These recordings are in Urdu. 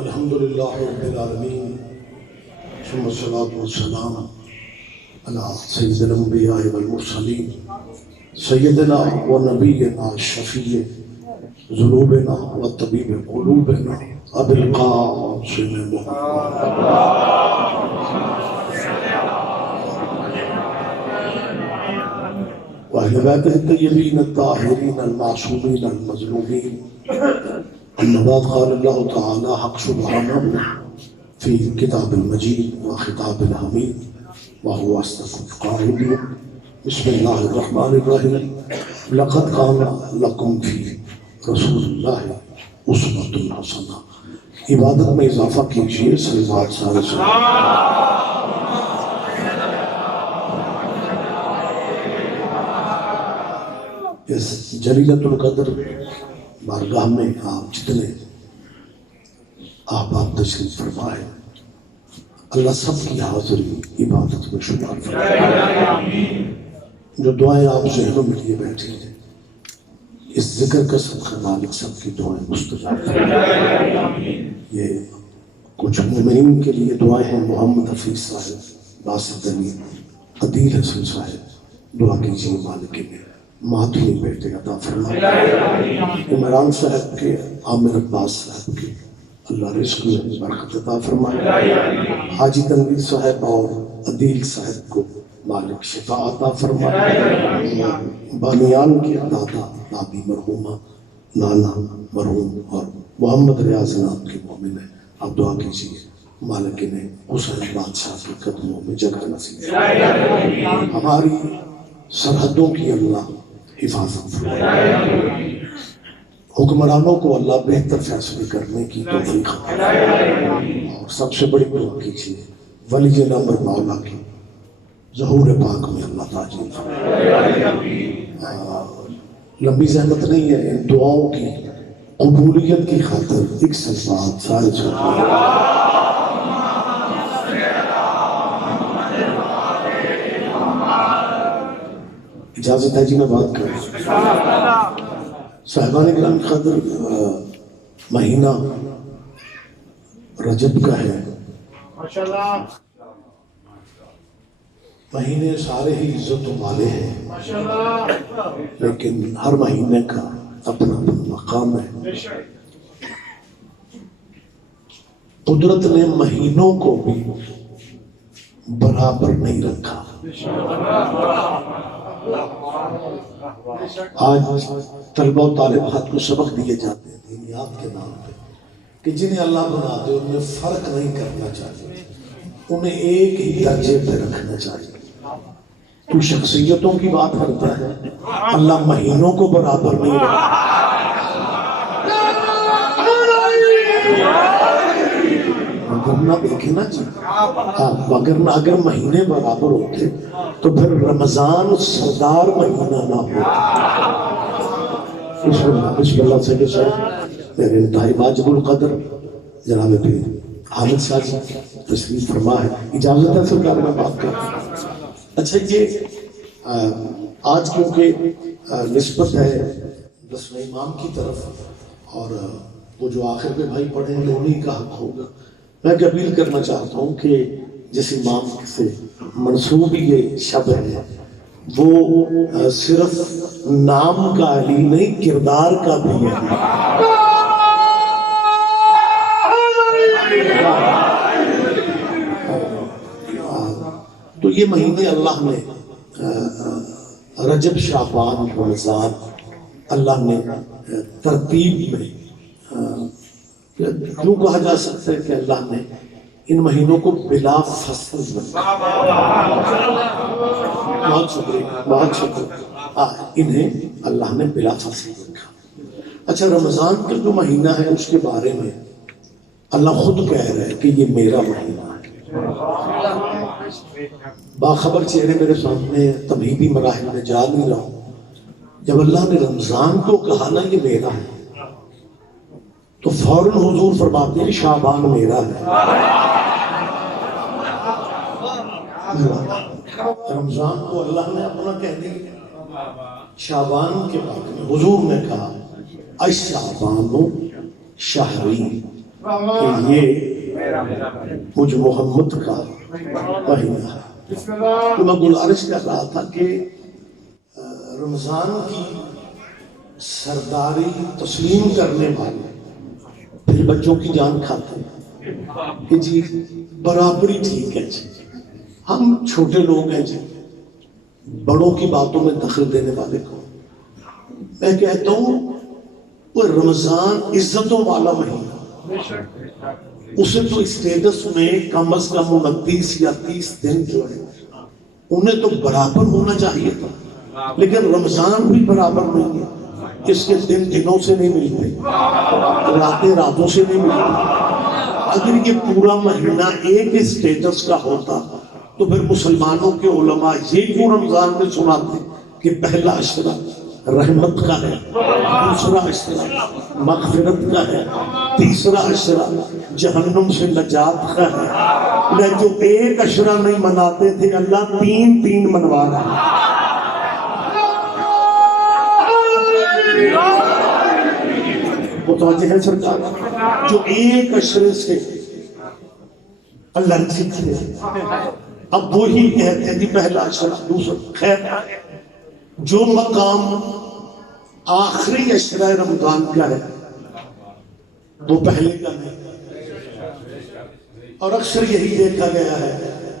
الحمد للہ رب العالمین ثم الصلاۃ والسلام علی سید الانبیاء والمرسلین سیدنا و نبینا شفیع ذنوبنا و طبیب قلوبنا ابی القاسم محمد وأهل بيته الطيبين الطاهرين المعصومين المظلومين. أما بعد قال الله تعالى حق سبحانه في كتاب المجيد وخطاب الحميد وهو أصدق القائلين. بسم الله الرحمن الرحيم. لقد كان لكم في رسول الله أسوة حسنة. عبادت میں اضافہ کیجیے صلوات سارے سے. اس جلیلۃ القدر بارگاہ میں آپ جتنے آپ تشریف فرمائے، اللہ سب کی حاضری عبادت میں شمار فرمائے. جو دعائیں آپ ذہنوں میں لیے بیٹھے ہیں، اس ذکر کا صدقہ مالک سب کی دعائیں مستجاب فرمائے. یہ کچھ مومنین کے لیے دعائیں ہیں. محمد حفیظ صاحب، باسط علی، عدیل حسن صاحب، دعا کیجیے مالک میں ماتمی بیٹے عطا فرمائے. عمران صاحب کے، عامر عباس صاحب کے اللہ رزق میں برکت عطا فرمائے. حاجی تنویر صاحب اور عدیل صاحب کو مالک شفا عطا فرمائے. بانیان کے دادا دادی مرحومہ، نانا مرحوم اور محمد ریاض نام کے مومن ہیں. آپ دعا کیجیے مالک نے حسین بادشاہ کے قدموں میں جگہ نصیب فرمائے. ہماری سرحدوں کی اللہ حفاظت فرمائے. حکمرانوں کو اللہ بہتر فیصلے کرنے کی توفیق فرمائے. اور سب سے بڑی دعا کیجیے ولی نمبر مولا کی ظہور پاک میں اللہ تعالی فرمائے. لمبی زحمت نہیں ہے، ان دعاؤں کی قبولیت کی خاطر ایک سلسات سارے اجازت ہے جی میں بات کروں. صاحبان کرام قدر مہینہ رجب کا ہے. مہینے سارے ہی عزت والے ہیں، لیکن ہر مہینے کا اپنا اپنا مقام ہے. قدرت نے مہینوں کو بھی برابر نہیں رکھا. آج طلبہ و طالبات کو سبق دیے جاتے ہیں دینیات کے نام پہ کہ جنہیں اللہ بناتے ان میں فرق نہیں کرنا چاہیے، انہیں ایک ہی درجے پہ رکھنا چاہیے. تو شخصیتوں کی بات کرتا ہے، اللہ مہینوں کو برابر نہیں رکھتا. نہ دیکھیں نا جی، اگر مہینے برابر ہوتے تو پھر رمضان سردار مہینہ نہ ہوتا. بسم اللہ سے میرے انتہائی واجب القدر جناب پیر حامد صاحب تشریف فرما ہے. اجازت ہے سرکار میں بات کروں. اچھا یہ آج کیونکہ نسبت ہے 10ویں امام کی طرف، اور وہ جو آخر میں بھائی پڑھیں گے انہی کا حق ہوگا. میں اپیل کرنا چاہتا ہوں کہ جس امام سے منسوب یہ شب ہے وہ صرف نام کا علی نہیں، کردار کا بھی ہے. تو یہ مہینے اللہ نے رجب، شعبان، رمضان اللہ نے ترتیب میں کیوں کہا جا سکتا ہے کہ اللہ نے ان مہینوں کو بلا فصل بنایا. بہت شکریہ، بہت شکریہ. انہیں اللہ نے بلا فصل رکھا. اچھا رمضان کا جو مہینہ ہے اس کے بارے میں اللہ خود کہہ رہا ہے کہ یہ میرا مہینہ ہے. باخبر چہرے میرے سامنے تمہیدی مراحل میں جا نہیں رہا ہوں. جب اللہ نے رمضان کو کہا نا یہ میرا ہے تو فوراً حضور فرماتے ہیں شعبان میرا ہے. رمضان کو اللہ نے اپنا کہہ دیا. شعبان کے بارے میں حضور نے کہا الشعبان شہری کہ یہ مجھ محمد کا مہینہ ہے۔ تو میں گزارش کر رہا تھا کہ رمضان کی سرداری تسلیم کرنے والے پھر بچوں کی جان کھاتے ہیں کہ جی برابری ٹھیک ہے جی، ہم چھوٹے لوگ ہیں جی، بڑوں کی باتوں میں دخل دینے والے کو میں کہتا ہوں وہ رمضان عزتوں والا مہینہ، اسے تو اسٹیٹس میں کم از کم 29 یا 30 دن جو ہے انہیں تو برابر ہونا چاہیے تھا، لیکن رمضان بھی برابر نہیں ہے۔ اس کے دن دنوں سے نہیں ملتے، راتیں راتوں سے نہیں ملتے۔ اگر یہ پورا مہینہ ایک اسٹیٹس کا ہوتا تو پھر مسلمانوں کے علماء یہ کیوں رمضان میں سناتے کہ پہلا اشرا رحمت کا ہے، دوسرا اشرا مغفرت کا ہے، تیسرا اشرا جہنم سے نجات کا ہے۔ جو ایک اشرا نہیں مناتے تھے اللہ تین تین منوا رہا ہے۔ متوجہ ہے سرکار؟ جو ایک اشرے سے اللہ نے اب وہی کہتے ہیں کہ پہلا اشرا دوسرا، خیر جو مقام آخری اشرا رمضان کا ہے وہ پہلے کا نہیں، اور اکثر یہی دیکھا گیا ہے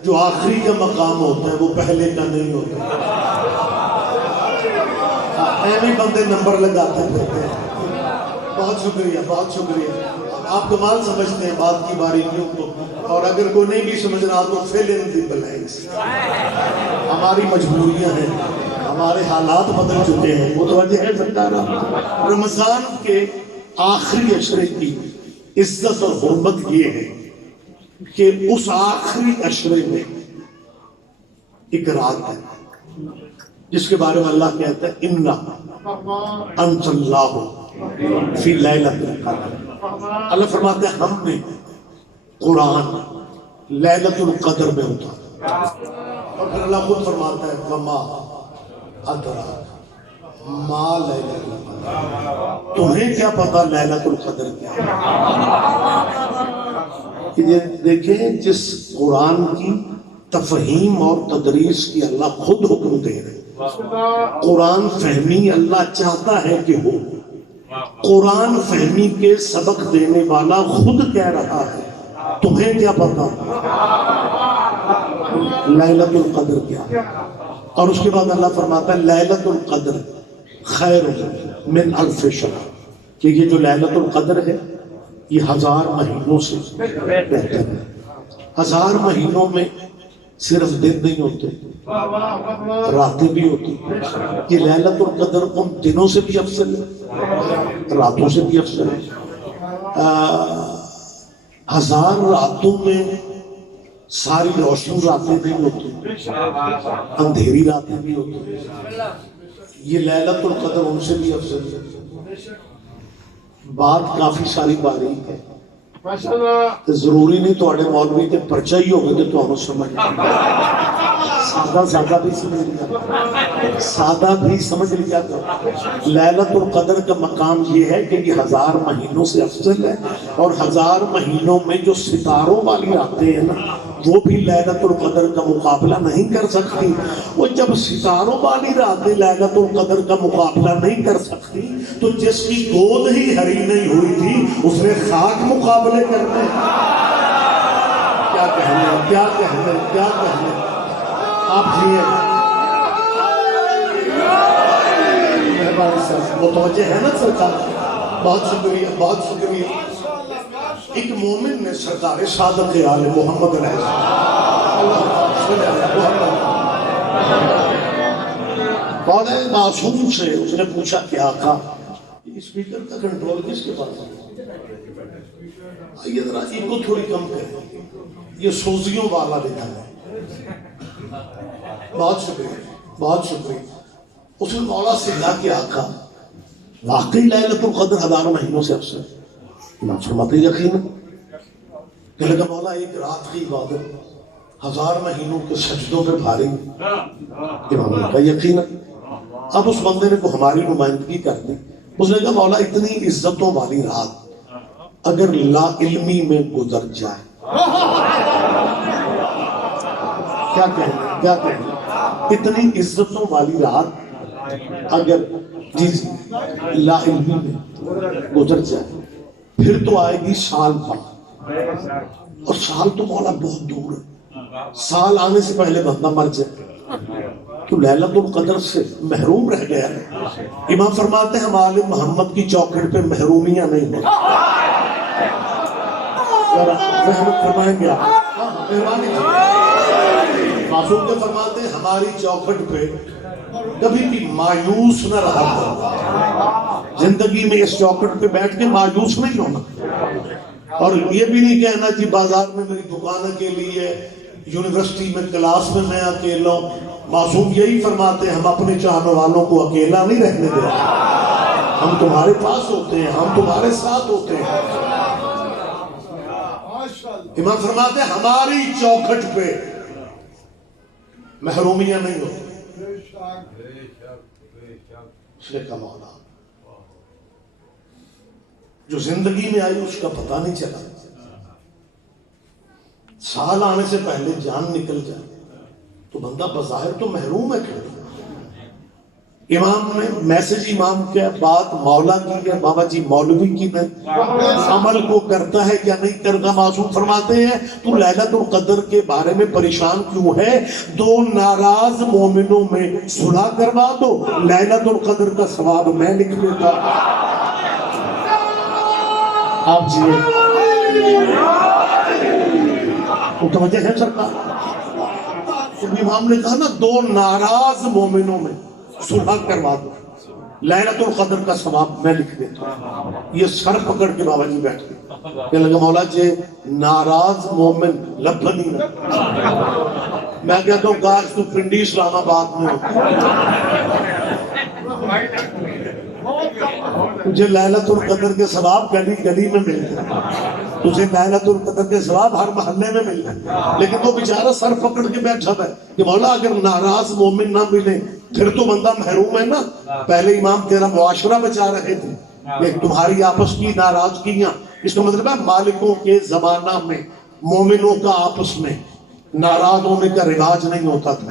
جو آخری کا مقام ہوتا ہے وہ پہلے کا نہیں ہوتا۔ ایویں بندے نمبر لگاتے پھرتے ہیں۔ بہت شکریہ، بہت شکریہ۔ آپ کمال سمجھتے ہیں بات کی باریکیوں کو، اور اگر کوئی نہیں بھی سمجھ رہا تو fill in the blanks۔ ہماری مجبوریاں ہیں، ہمارے حالات بدل چکے ہیں۔ متوجہ ہے سرکار؟ رمضان کے آخری اشرے کی عزت اور حرمت یہ ہے کہ اس آخری اشرے میں ایک رات ہے جس کے بارے میں اللہ کہتا ہے اِنَّا أَنزَلْنَاهُ فی لیلۃ القدر۔ اللہ فرماتے ہیں ہم نے قرآن لیلۃ القدر میں اتارا، اور پھر اللہ خود فرماتا ہے وما ادراک ما لیلۃ القدر، تمہیں کیا پتا لیلۃ القدر کیا ہے؟ یہ دیکھیں جس قرآن کی تفہیم اور تدریس کی اللہ خود حکم دے رہے، قرآن فہمی اللہ چاہتا ہے کہ ہو، قرآن فہمی کے سبق دینے والا خود کہہ رہا ہے تمہیں کیا پتا لیلۃ القدر کیا۔ اور اس کے بعد اللہ فرماتا ہے لیلۃ القدر خیر من الف شہر، کہ یہ جو لیلۃ القدر ہے یہ 1000 مہینوں سے بہتر ہے۔ 1000 مہینوں میں صرف دن نہیں ہوتے، راتیں بھی ہوتی۔ یہ لیلۃ القدر ان دنوں سے بھی افضل ہے، راتوں سے بھی افضل ہے۔ 1000 راتوں میں ساری روشن راتیں نہیں ہوتی، اندھیری راتیں بھی ہوتی۔ یہ لیلۃ القدر ان سے بھی افضل ہے۔ بات کافی ساری باریک ہے، ضروری نہیں تھوڑے مولوی کے پرچہ ہی ہوگے تو تمہیں سمجھ سادہ بھی سمجھ لیا، سادہ بھی سمجھ لیا۔ لیلۃ القدر کا مقام یہ ہے کہ یہ 1000 مہینوں سے افضل ہے، اور 1000 مہینوں میں جو ستاروں والی راتیں ہیں نا وہ بھی لیلۃ القدر کا مقابلہ نہیں کر سکتی۔ وہ جب ستاروں والی راتیں لیلۃ القدر کا مقابلہ نہیں کر سکتی تو جس کی گود ہی ہری نہیں ہوئی تھی اس نے خاک مقابلے کرنے۔ کیا کہنے، کیا کہنے، کیا کہنے۔ آپ جیئے متوجہ ہے نا سرکار؟ بہت شکریہ، بہت شکریہ۔ ایک مومن نے سرکار صادق آل محمد علیہ بہت معصوم سے اس نے پوچھا کہ آقا اسپیکر کا کنٹرول کس کے پاس ہے؟ یہ ذرا ان کو تھوڑی کم کریں، یہ سوزیوں والا لکھا ہے۔ بہت شکریہ، بہت شکریہ۔ اس نے مولا سے کہا کہ آقا واقعی لیلۃ القدر 1000 مہینوں سے افضل ہے؟ نہ فرماتے یقین، کہ لگا مولا ایک رات کی عبادت 1000 مہینوں کے سجدوں پہ بھاری، امام نے کہا یقین۔ اب اس بندے نے کو ہماری نمائندگی کر دی، اس نے کہا مولا اتنی عزتوں والی رات اگر لا علمی میں گزر جائے، کیا کہیں اتنی عزتوں والی رات اگر جی لا علمی میں گزر جائے، پھر تو آئے گی سال بعد، اور سال تو مولا بہت دور ہے، سال آنے سے پہلے بندہ مر جائے تو لیلۃ القدر سے محروم رہ گیا ہے۔ امام فرماتے ہیں ہم آل محمد کی چوکھٹ پہ محرومیاں نہیں ہیں۔ رحمت فرمائیں گے آپ، معصوم کے فرماتے ہیں ہماری چوکھٹ پہ کبھی بھی مایوس نہ رہا کرو، زندگی میں اس چوکھٹ پہ بیٹھ کے مایوس نہیں ہونا، اور یہ بھی نہیں کہنا جی بازار میں میری دکان اکیلی ہے، یونیورسٹی میں کلاس میں میں اکیلا ہوں۔ معصوم یہی فرماتے ہیں ہم اپنے چاہنے والوں کو اکیلا نہیں رہنے دیتے، ہم تمہارے پاس ہوتے ہیں، ہم تمہارے ساتھ ہوتے ہیں۔ امام فرماتے ہیں ہماری چوکھٹ پہ محرومیاں نہیں ہوتی۔ اس نے کہا مولا جو زندگی میں آئی اس کا پتہ نہیں چلا، سال آنے سے پہلے جان نکل جائے تو بندہ بظاہر تو محروم ہے۔ امام نے میسج امام کے بعد مولا کی ہے، بابا جی مولوی کی نہیں، عمل کو کرتا ہے یا نہیں کرتا۔ معصوم فرماتے ہیں تو لیلۃ القدر کے بارے میں پریشان کیوں ہے؟ دو ناراض مومنوں میں صلح کروا دو، لیلۃ القدر کا ثواب میں لکھ دیتا۔ آپ جی متوجہ ہیں سرکار؟ امام نے کہا نا دو ناراض مومنوں میں صلح کروا دو، لیلۃ القدر کا ثواب میں لکھ دیتا ہوں۔ یہ سر پکڑ کے بابا جی بیٹھ گئے، کہ لگا مولا جی ناراض مومن لبھنی نہ، میں کہتا ہوں کاش تو پنڈی اسلام آباد میں تجھے لیلۃ القدر کے ثواب گلی گلی میں ملتے، تجھے لیلۃ القدر کے ثواب ہر محلے میں ملتے، لیکن وہ بیچارہ سر پکڑ کے بیٹھا ہے کہ مولا اگر ناراض مومن نہ ملے پھر تو بندہ محروم ہے نا۔ پہلے امام تیرا معاشرہ بچا رہے تھے، لیکن تمہاری آپس کی ناراضگیاں، اس کا مطلب ہے مالکوں کے زمانہ میں مومنوں کا آپس میں ناراض ہونے کا رواج نہیں ہوتا تھا،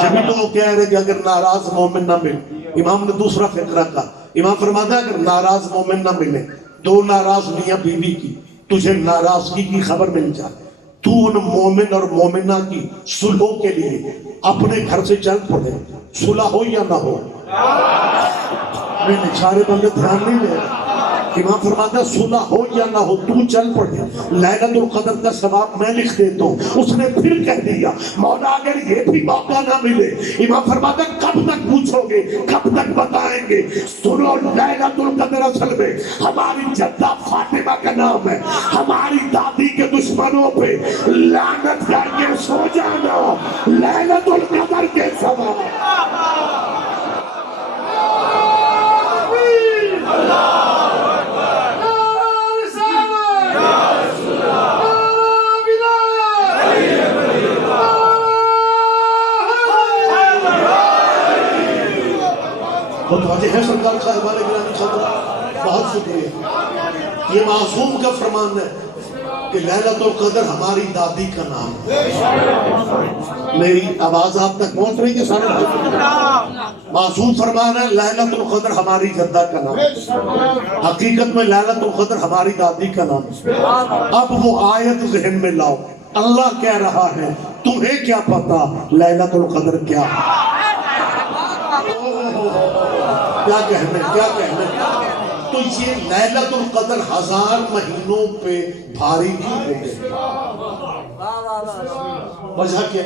جبھی تو وہ کہہ رہے کہ اگر ناراض مومن نہ ملے۔ امام نے دوسرا فقرہ کہا، امام فرماتا ہے اگر ناراض مومن نہ ملے، دو ناراض میاں بیوی کی تجھے ناراضگی کی خبر مل جائے، تو ان مومن اور مومنہ کی صلحوں کے لیے اپنے گھر سے چل پڑے، صلح ہو یا نہ ہو۔ نہیں سارے بندے دھیان نہیں دے رہے۔ امام فرماتا ہے صلح ہو یا نہ ہو تو چل پڑے، لیلۃ القدر کا ثواب میں لکھ دیتا ہوں۔ اس نے پھر کہہ دیا مولا اگر یہ بھی موقع نہ ملے، امام فرماتا ہے کب تک پوچھو گے، کب تک بتائیں گے؟ سنو لیلۃ القدر اصل میں ہماری جدہ فاطمہ کا نام ہے، ہماری دادی کے دشمنوں پہ لعنت کر کے سو جانا لیلۃ القدر کے ثواب۔ متوجہ ہے سرکار صاحبان گرامی صدر، بہت شکریہ۔ یہ معصوم کا فرمان ہے کہ لیلۃ القدر ہماری دادی کا نام ہے۔ میری آواز آپ تک پہنچ رہی ہے سارے؟ معصوم فرمان ہے لیلۃ القدر ہماری جدہ کا نام ہے، حقیقت میں لیلۃ القدر ہماری دادی کا نام ہے۔ اب وہ آیت ذہن میں لاؤ، اللہ کہہ رہا ہے تمہیں کیا پتا لیلۃ القدر کیا ہے؟ کیا کہنے تو یہ لیلۃ القدر 1000 مہینوں پہ بھاری کیوں ہو گئے؟ وجہ کیا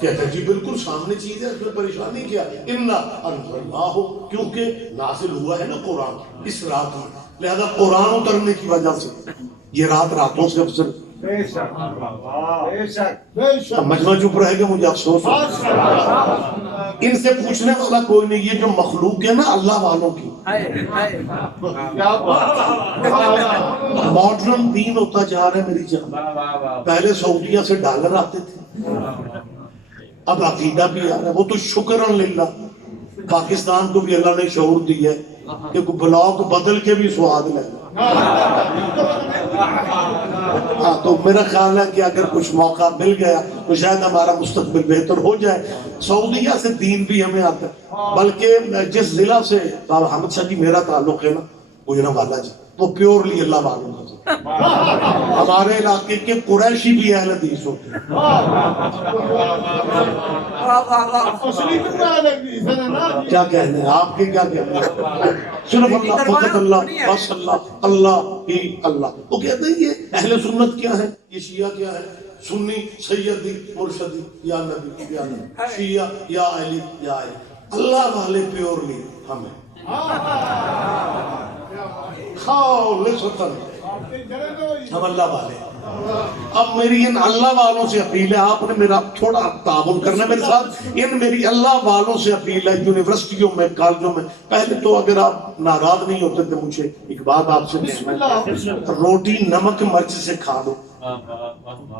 کہتے ہیں جی بالکل سامنے چیز ہے، اس میں پریشانی کیا؟ اِنَّا أَنزَلْنَاهُ، کیونکہ نازل ہوا ہے نا قرآن اس رات میں، لہذا قرآن اترنے کی وجہ سے یہ رات راتوں سے افضل۔ مجمع چپ رہے گا، مجھے افسوس ان سے پوچھنے والا کوئی نہیں، یہ جو مخلوق ہے نا اللہ والوں کی، ماڈرن دین ہوتا جا رہا ہے میری جان۔ پہلے سعودیہ سے ڈالر آتے تھے، اب عقیدہ بھی آ رہا ہے، وہ تو شکرن للہ پاکستان کو بھی اللہ نے شعور دیا ہے کہ بلاک بدل کے بھی سواد لے ہاں تو میرا خیال ہے کہ اگر کچھ موقع مل گیا تو شاید ہمارا مستقبل بہتر ہو جائے. سعودیہ سے دین بھی ہمیں آتا ہے، بلکہ جس ضلع سے بابا حامد شاہ جی میرا تعلق ہے نا، وہ یہ نا والا جی، وہ پیورلی اللہ والوں کا. ہمارے علاقے کے قریشی بھی اہل حدیث ہوتے ہیں. کیا کہنے ہیں آپ کے، کیا کہنے ہیں؟ صرف اللہ، فقط اللہ، بس اللہ، اللہ ہی اللہ. وہ کہتے ہیں یہ اہل سنت کیا ہے، یہ شیعہ کیا ہے، سنی سیدی مرشدی یا نبی یا نبی، شیعہ یا علی یا علی. اللہ والے پیورلی ہمیں ہم اللہ والے. اب میری ان اللہ والوں سے اپیل ہے، آپ نے میرا تھوڑا تعاون کرنا میرے ساتھ. ان میری اللہ والوں سے اپیل ہے، یونیورسٹیوں میں، کالجوں میں. پہلے تو اگر آپ ناراض نہیں ہوتے تو مجھے ایک بات آپ سے کہنا ہے، روٹی نمک مرچ سے کھا دو،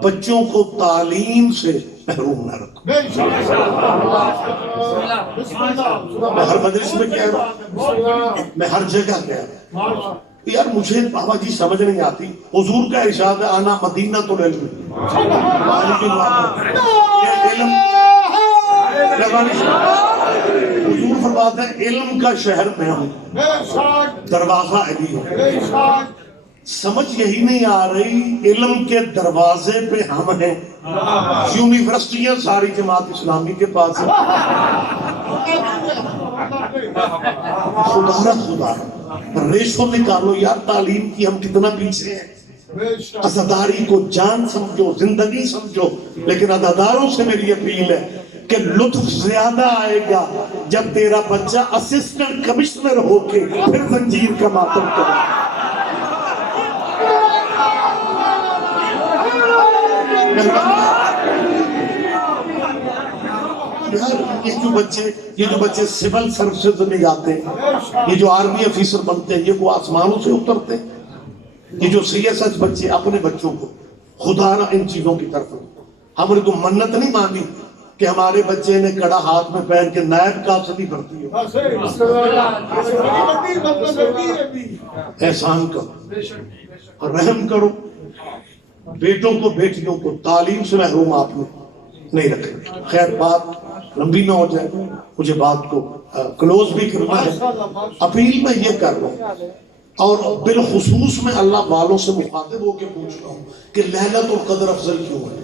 بچوں کو تعلیم سے محروم نہ رکھو. میں ہر مجلس میں کہہ رہا ہوں، میں ہر جگہ کہہ رہا ہوں. یار مجھے بابا جی سمجھ نہیں آتی، حضور کا ارشاد ہے آنا مدینہ تو العلم. حضور فرماتے ہیں علم کا شہر میں ہوں، دروازہ علی ہوں. سمجھ یہی نہیں آ رہی، علم کے دروازے پہ ہم ہیں، یونیورسٹیاں ساری جماعت اسلامی کے پاس ہیں. خدا خدا ریشو نکالو یار، تعلیم کی ہم کتنا پیچھے ہیں. عزاداری کو جان سمجھو، زندگی سمجھو. لیکن عزاداروں سے میری اپیل ہے کہ لطف زیادہ آئے گا جب تیرا بچہ اسسٹنٹ کمشنر ہو کے پھر زنجیر کا ماتم کرے. یہ جو بچے سول سروسز میں جاتے ہیں، یہ جو آرمی افیسر بنتے ہیں، یہ وہ آسمانوں سے اترتے ہیں. یہ جو سی ایس ایس بچے اپنے بچوں کو خدا نہ ان چیزوں کی طرف، ہم نے تو منت نہیں مانگی کہ ہمارے بچے نے کڑا ہاتھ میں پہن کے نائب کاسدی بھرتی ہو. احسان کرو، رحم کرو. بیٹوں کو بیٹیوں کو تعلیم سے محروم آپ نے نہیں رکھنا. خیر بات لمبی نہ ہو جائے، مجھے بات کو کلوز بھی کرنا ہے. اپیل میں یہ کر رہا ہوں اور بالخصوص میں اللہ والوں سے مخاطب ہو کے پوچھ رہا ہوں کہ لیلۃ القدر افضل کیوں ہے؟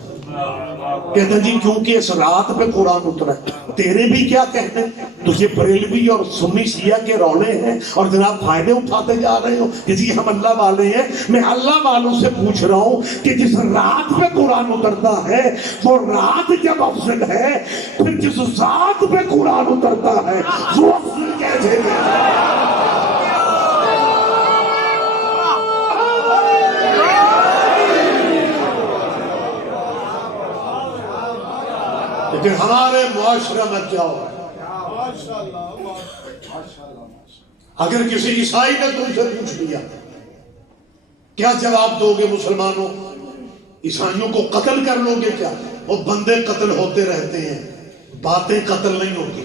کہتے ہیں جی کیونکہ اس رات پہ قرآن اترا ہے. تیرے بھی کیا کہتے ہیں؟ تو یہ بریلوی اور سنی شیعہ کے رولے ہیں اور جناب فائدے اٹھاتے جا رہے ہو کہ جی ہم اللہ والے ہیں. میں اللہ والوں سے پوچھ رہا ہوں کہ جس رات پہ قرآن اترتا ہے وہ رات جب افضل ہے، پھر جس ذات پہ قرآن اترتا ہے وہ افضل کیسے ہے؟ لیکن ہمارے معاشرے میں کیا ہو رہا ہے؟ اگر کسی عیسائی نے تم سے پوچھ لیا کیا جواب دو گے؟ مسلمانوں عیسائیوں کو قتل کر لو گے کیا؟ وہ بندے قتل ہوتے رہتے ہیں، باتیں قتل نہیں ہوتی.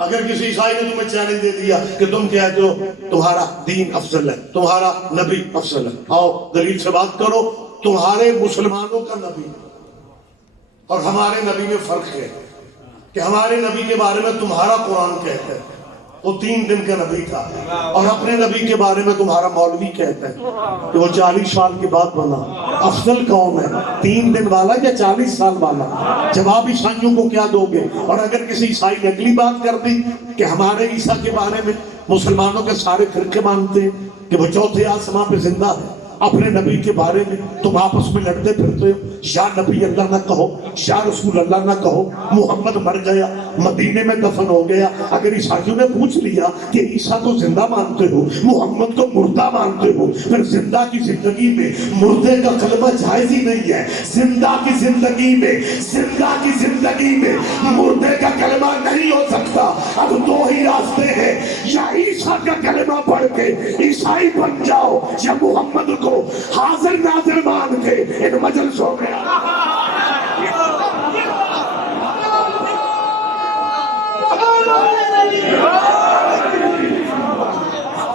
اگر کسی عیسائی نے تمہیں چیلنج دے دیا کہ تم کہتے ہو تمہارا دین افضل ہے، تمہارا نبی افضل ہے، آؤ دلیل سے بات کرو. تمہارے مسلمانوں کا نبی اور ہمارے نبی میں فرق ہے کہ ہمارے نبی کے بارے میں تمہارا قرآن کہتا ہے وہ 3 دن کا نبی تھا، اور اپنے نبی کے بارے میں تمہارا مولوی کہتا ہے کہ وہ 40 سال کے بعد بنا. افضل کون ہے، 3 دن والا یا 40 سال والا؟ جواب عیسائیوں کو کیا دو گے؟ اور اگر کسی عیسائی نے اگلی بات کر دی کہ ہمارے عیسیٰ کے بارے میں مسلمانوں کے سارے فرقے مانتے ہیں کہ وہ چوتھے آسمان پہ زندہ ہے، اپنے نبی کے بارے میں تم آپس میں لڑتے پھرتے ہو، یا نبی اللہ نہ کہو، یا رسول اللہ نہ کہو، محمد مر گیا، مدینے میں دفن ہو گیا. اگر عیسائیوں نے پوچھ لیا کہ عیسیٰ کو زندہ مانتے ہو، محمد کو مردہ مانتے ہو، پھر زندہ کی زندگی میں مردے کا کلمہ جائز ہی نہیں ہے. زندہ کی زندگی میں، زندہ کی زندگی میں مردے کا کلمہ نہیں ہو سکتا. اب 2 ہی راستے ہیں، یا عیسیٰ کا کلمہ پڑھ کے عیسائی بن جاؤ، یا محمد کو حاضر ناظر مان کے ان مجلسوں میں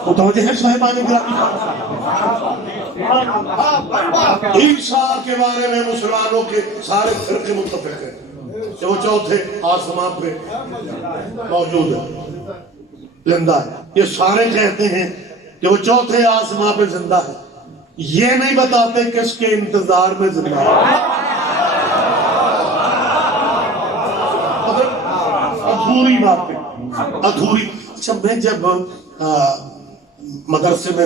متوجہ ہے صاحبان گرامی؟ عیسیٰ کے بارے میں مسلمانوں کے سارے فرقے متفق ہیں کہ وہ چوتھے آسمان پہ موجود ہے، زندہ ہے. یہ سارے کہتے ہیں کہ وہ چوتھے آسمان پہ زندہ ہے، یہ نہیں بتاتے کس کے انتظار میں زندہ ہے. ادھوری بات ہے، ادھوری. اچھا میں جب مدرسے میں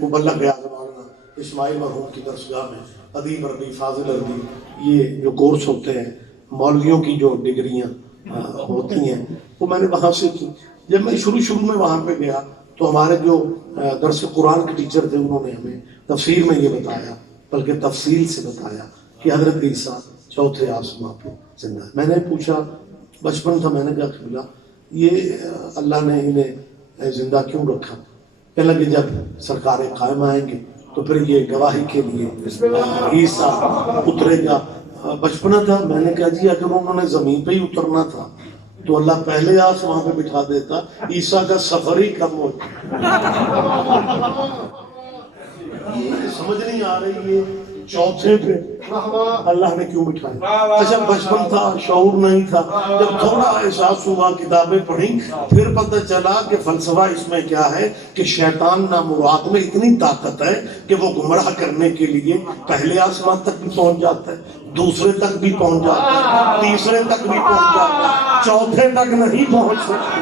مبلغ گیا مولانا اسماعیل مرحوم کی درسگاہ میں، ادیب عربی، فاضل عربی، یہ جو کورس ہوتے ہیں مولویوں کی جو ڈگریاں ہوتی ہیں وہ میں نے وہاں سے کی. جب میں شروع میں وہاں پہ گیا تو ہمارے جو درس قرآن کے ٹیچر تھے انہوں نے ہمیں تفسیر میں یہ بتایا، بلکہ تفصیل سے بتایا کہ حضرت عیسیٰ چوتھے آسمان پہ زندہ ہے. میں نے پوچھا، بچپن تھا، میں نے کہا کہ یہ اللہ نے انہیں زندہ کیوں رکھا؟ کہنے لگے جب سرکار قائم آئیں گے تو پھر یہ گواہی کے لیے عیسیٰ اترے گا. بچپنا تھا، میں نے کہا جی اگر انہوں نے زمین پہ ہی اترنا تھا تو اللہ پہلے آسمان پہ بٹھا دیتا، عیسیٰ کا سفر ہی کم ہوتا. یہ سمجھ نہیں آ رہی ہے چوتھے پہ اللہ نے کیوں بٹھایا. اچھا بچپن تھا، شعور نہیں تھا. جب تھوڑا احساس ہوا، کتابیں پڑھی، پھر پتہ چلا کہ فلسفہ اس میں کیا ہے کہ شیطان نامراد میں اتنی طاقت ہے کہ وہ گمراہ کرنے کے لیے پہلے آسمان تک بھی پہنچ جاتا ہے، دوسرے تک بھی پہنچ جاتا ہے، تیسرے تک بھی پہنچ جاتا ہے، چوتھے تک نہیں پہنچ سکتا.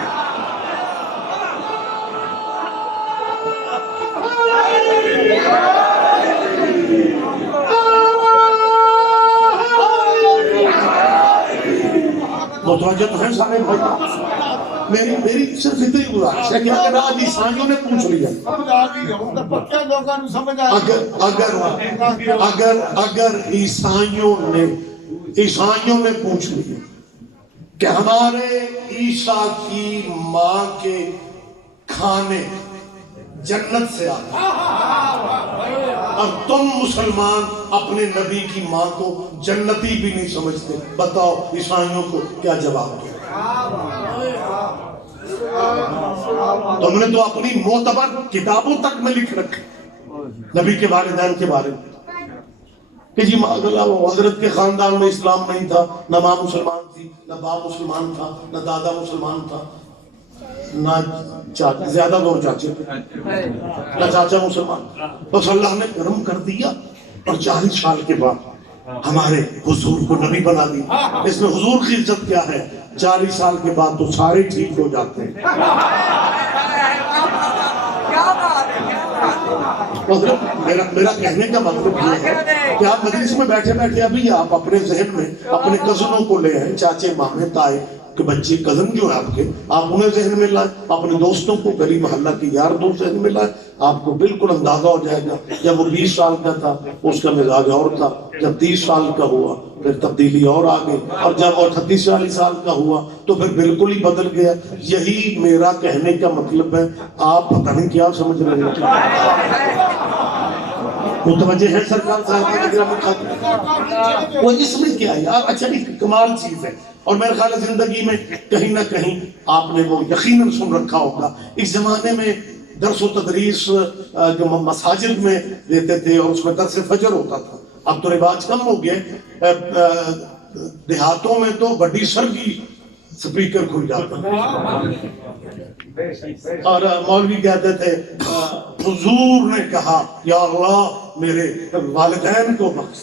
متوجہ تو ہے سارے بھائی؟ میری صرف اتنی گزارش ہے کہ اگر آج عیسائیوں نے پوچھ لیا، اگر عیسائیوں نے پوچھ لیا کہ ہمارے عیسیٰ کی ماں کے کھانے جنت سے آتے اور تم مسلمان اپنے نبی کی ماں کو جنتی بھی نہیں سمجھتے، بتاؤ عیسائیوں کو کیا جواب دو؟ تم نے تو اپنی معتبر کتابوں تک میں لکھ رکھے نبی کے والدین کے بارے میں کہ جی وہ حضرت کے خاندان میں اسلام نہیں تھا، نہ ماں مسلمان تھی، نہ باپ مسلمان تھا، نہ دادا مسلمان تھا، نہ زیادہ دور چاچے تھے، نہ چاچا مسلمان. بس اللہ نے کرم کر دیا اور 40 سال کے بعد ہمارے حضور کو نبی بنا دیا. اس میں حضور کی عزت کیا ہے؟ 40 سال کے بعد تو سارے ٹھیک ہو جاتے ہیں. میرا کہنے کا مطلب یہ ہے کہ آپ مجلس میں بیٹھے بیٹھے ابھی آپ اپنے ذہن میں اپنے کزنوں کو لے آئیں، چاچے مامے تائے کہ بچے کزن جو ہیں آپ کے، آپ انہیں ذہن میں لائیں، اپنے دوستوں کو، گلی محلہ کے یار دوست ذہن میں لائیں. آپ کو بالکل اندازہ ہو جائے گا. جب وہ 20 سال کا تھا اس کا مزاج اور تھا، جب 30 سال کا ہوا پھر تبدیلی اور آ گئی، اور جب وہ 38 سال کا ہوا تو پھر بالکل ہی بدل گیا. یہی میرا کہنے کا مطلب ہے. آپ پتہ نہیں کیا سمجھ رہے ہیں؟ متوجہ ہے سرکار صاحب؟ وہ اس میں کیا ہے یار؟ اچھا بھی کمال چیز ہے. اور میرے خیال ہے زندگی میں کہیں نہ کہیں آپ نے وہ یقیناً سن رکھا ہوگا. اس زمانے میں درس و تدریس جو مساجد میں دیتے تھے اور اس میں درس فجر ہوتا تھا. اب تو رواج کم ہو گئے. دیہاتوں میں تو بڑی سر کی سپیکر کھل جاتا اور مولوی کہتے تھے حضور نے کہا یا اللہ میرے والدین کو بخش.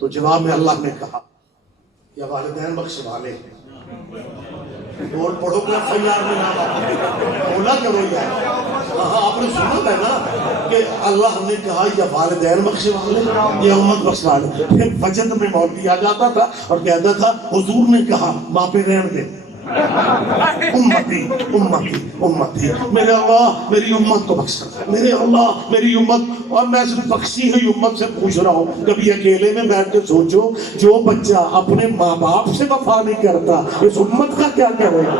تو جواب میں اللہ نے کہا یا والدین بخشوا لے. بول پڑھو کہ FIR میں نام بولا کرو یار. ہاں آپ نے سنا ہے نا کہ اللہ نے کہا یا والدین بخشوا لے یا امت بخشوا لے. پھر فجر میں مولوی آ جاتا تھا اور کہتا تھا حضور نے کہا ماں پہ رہن دے. امتی امتی امتی، میرے اللہ میری امت کو بخش، میرے اللہ میری امت. اور میں صرف بخشی ہوئی امت سے پوچھ رہا ہوں، کبھی اکیلے میں بیٹھ کے سوچو جو بچہ اپنے ماں باپ سے وفا نہیں کرتا اس امت کا کیا کرے گا؟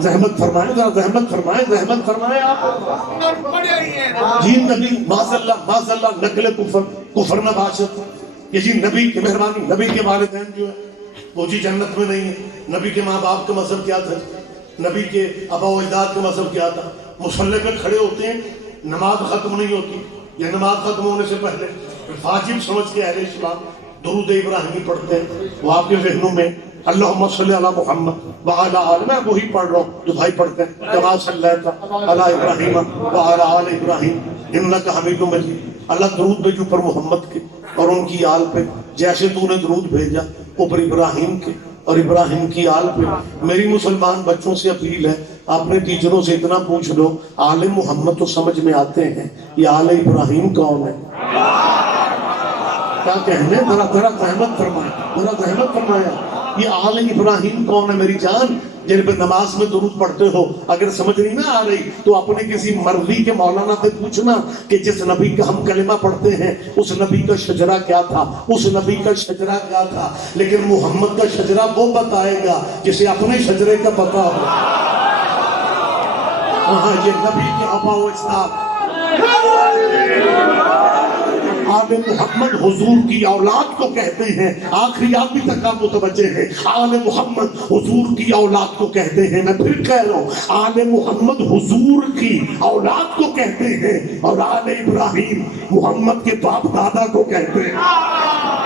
زحمت فرمائیں ذرا، زحمت فرمائیں، زحمت فرمائیں آپ. جی نبی ماذاللہ نقل کفر نہ باشد. یہ جی نبی کی مہربانی، نبی کے والدین جو ہے وہ جی جنت میں نہیں ہے. نبی کے ماں باپ کا مذہب کیا تھا؟ نبی کے آبا و اجداد کا مذہب کیا تھا؟ مصلی پہ کھڑے ہوتے ہیں، نماز ختم نہیں ہوتی، یا نماز ختم ہونے سے پہلے واجب سمجھ کے اہل اسلام درود ابراہیمی پڑھتے ہیں. وہ آپ کے ذہنوں میں اللہم صلی علی محمد وعلی آل، میں وہی پڑھ رہا ہوں جو بھائی پڑھتے ہیں، کما صلیت علی ابراہیم وعلی آل ابراہیم انک حمید مجید. اللہ درود بھیج اوپر محمد کے اور ان کی آل پہ، جیسے تو نے درود بھیجا اوپر ابراہیم کے اور ابراہیم کی آل پہ. میری مسلمان بچوں سے اپیل ہے، اپنے ٹیچروں سے اتنا پوچھ لو، آل محمد تو سمجھ میں آتے ہیں، یہ آل ابراہیم کون ہے؟ کیا کہنے؟ ذرا زحمت فرمایا، یہ آل ابراہیم کون ہے میری جان؟ جن پہ نماز میں درود پڑھتے ہو، اگر سمجھ نہیں نہ آ رہی تو اپنے کسی مرضی کے مولانا سے پوچھنا کہ جس نبی کا ہم کلمہ پڑھتے ہیں اس نبی کا شجرہ کیا تھا، اس نبی کا شجرہ کیا تھا. لیکن محمد کا شجرہ وہ بتائے گا جسے اپنے شجرے کا پتہ ہو. ہاں، یہ نبی کے آبا و اجداد آل محمد حضور کی اولاد کو کہتے ہیں. آخری آدمی تک آپ متوجہ ہیں، آل محمد حضور کی اولاد کو کہتے ہیں. میں پھر کہہ رہا ہوں، آل محمد حضور کی اولاد کو کہتے ہیں، اور آل ابراہیم محمد کے باپ دادا کو کہتے ہیں.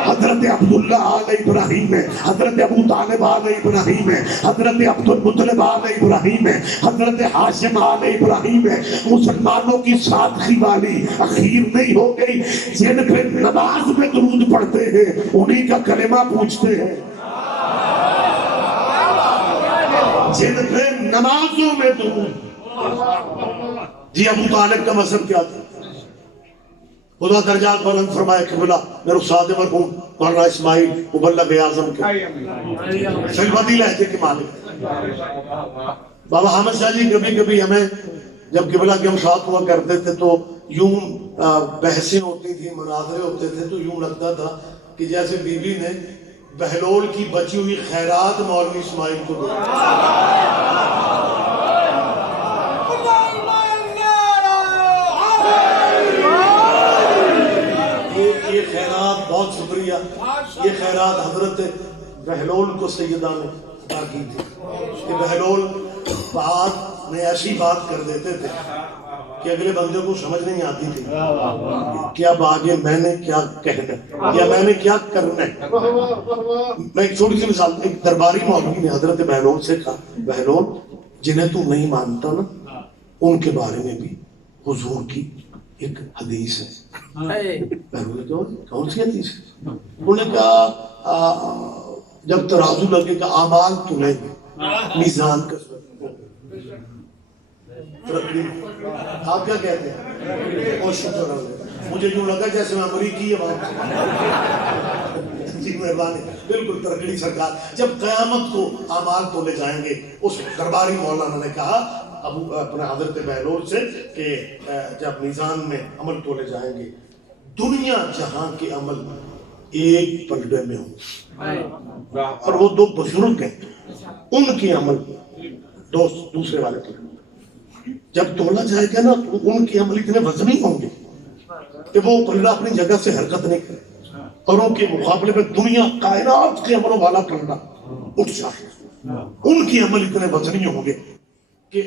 حضرت عبداللہ آل ابراہیم ہے، حضرت ابو طالب آل ابراہیم ہے، حضرت عبد المطلب آل ابراہیم ہے، حضرت ہاشم آل ابراہیم ہے. مسلمانوں کی سادگی والی اخیر نہیں ہو گئی، جن پہ نماز میں درود پڑھتے ہیں انہی کا کلمہ پوچھتے ہیں. جن پہ نمازوں میں درود. جی ابو طالب کا مذہب کیا تھا؟ خدا درجات بلند فرمائے قبلہ میرے استاد مرحوم مولانا اسماعیل مبلغ اعظم کے سلوتی لہجے کے مالک. بابا حامد شاہ جی کبھی کبھی ہمیں جب قبلہ کے ہم ساتھ ہوا کرتے تھے تو یوں بحثیں ہوتی تھی، مناظرے ہوتے تھے، تو یوں لگتا تھا کہ جیسے بی بی نے بہلول کی بچی ہوئی خیرات مولوی اسماعیل کو دی. یہ خیرات بہت شکریہ، یہ خیرات حضرت بہلول کو سیدہ نے عطا کی تھی. کہ بہلول بات میں ایسی بات کر دیتے تھے کہ اگلے بندے کو سمجھ نہیں آتی تھی کہ اب آگے میں نے کیا کہنا یا میں نے کیا کرنا ہے. میں ایک چھوٹی سی مثال، ایک درباری مولوی نے حضرت بہلول سے کہا، بہلول جنہیں تو نہیں مانتا نا ان کے بارے میں بھی حضور کی ایک حدیث ہے. بہلول نے کہا کون سی حدیث ہے؟ انہوں نے کہا جب ترازو لگے گا اعمال تلیں گے، میزان کا آپ کیا کہتے ہیں؟ اور شکر اللہ، مجھے یوں لگا جیسے میں امریکی ہے وہاں. جی مہربانی، بالکل ترکڑی سرکار. جب قیامت کو اعمال تولے جائیں گے، اس درباری مولانا نے کہا اپنے حضرت بہلول سے کہ جب میزان میں عمل تولے جائیں گے، دنیا جہاں کے عمل ایک پلڑے میں ہوں، اور وہ دو بزرگ ہیں ان کے عمل دوسرے والے پلڑے. جب تولا جائے گا نا تو ان کے عمل اتنے وزنی ہوں گے کہ وہ پلڑا اپنی جگہ سے حرکت نہیں کرے، اور ان کے مقابلے میں دنیا کائنات کے عملوں والا پلڑا اٹھ جائے. ان کے عمل اتنے وزنی ہوں گے کہ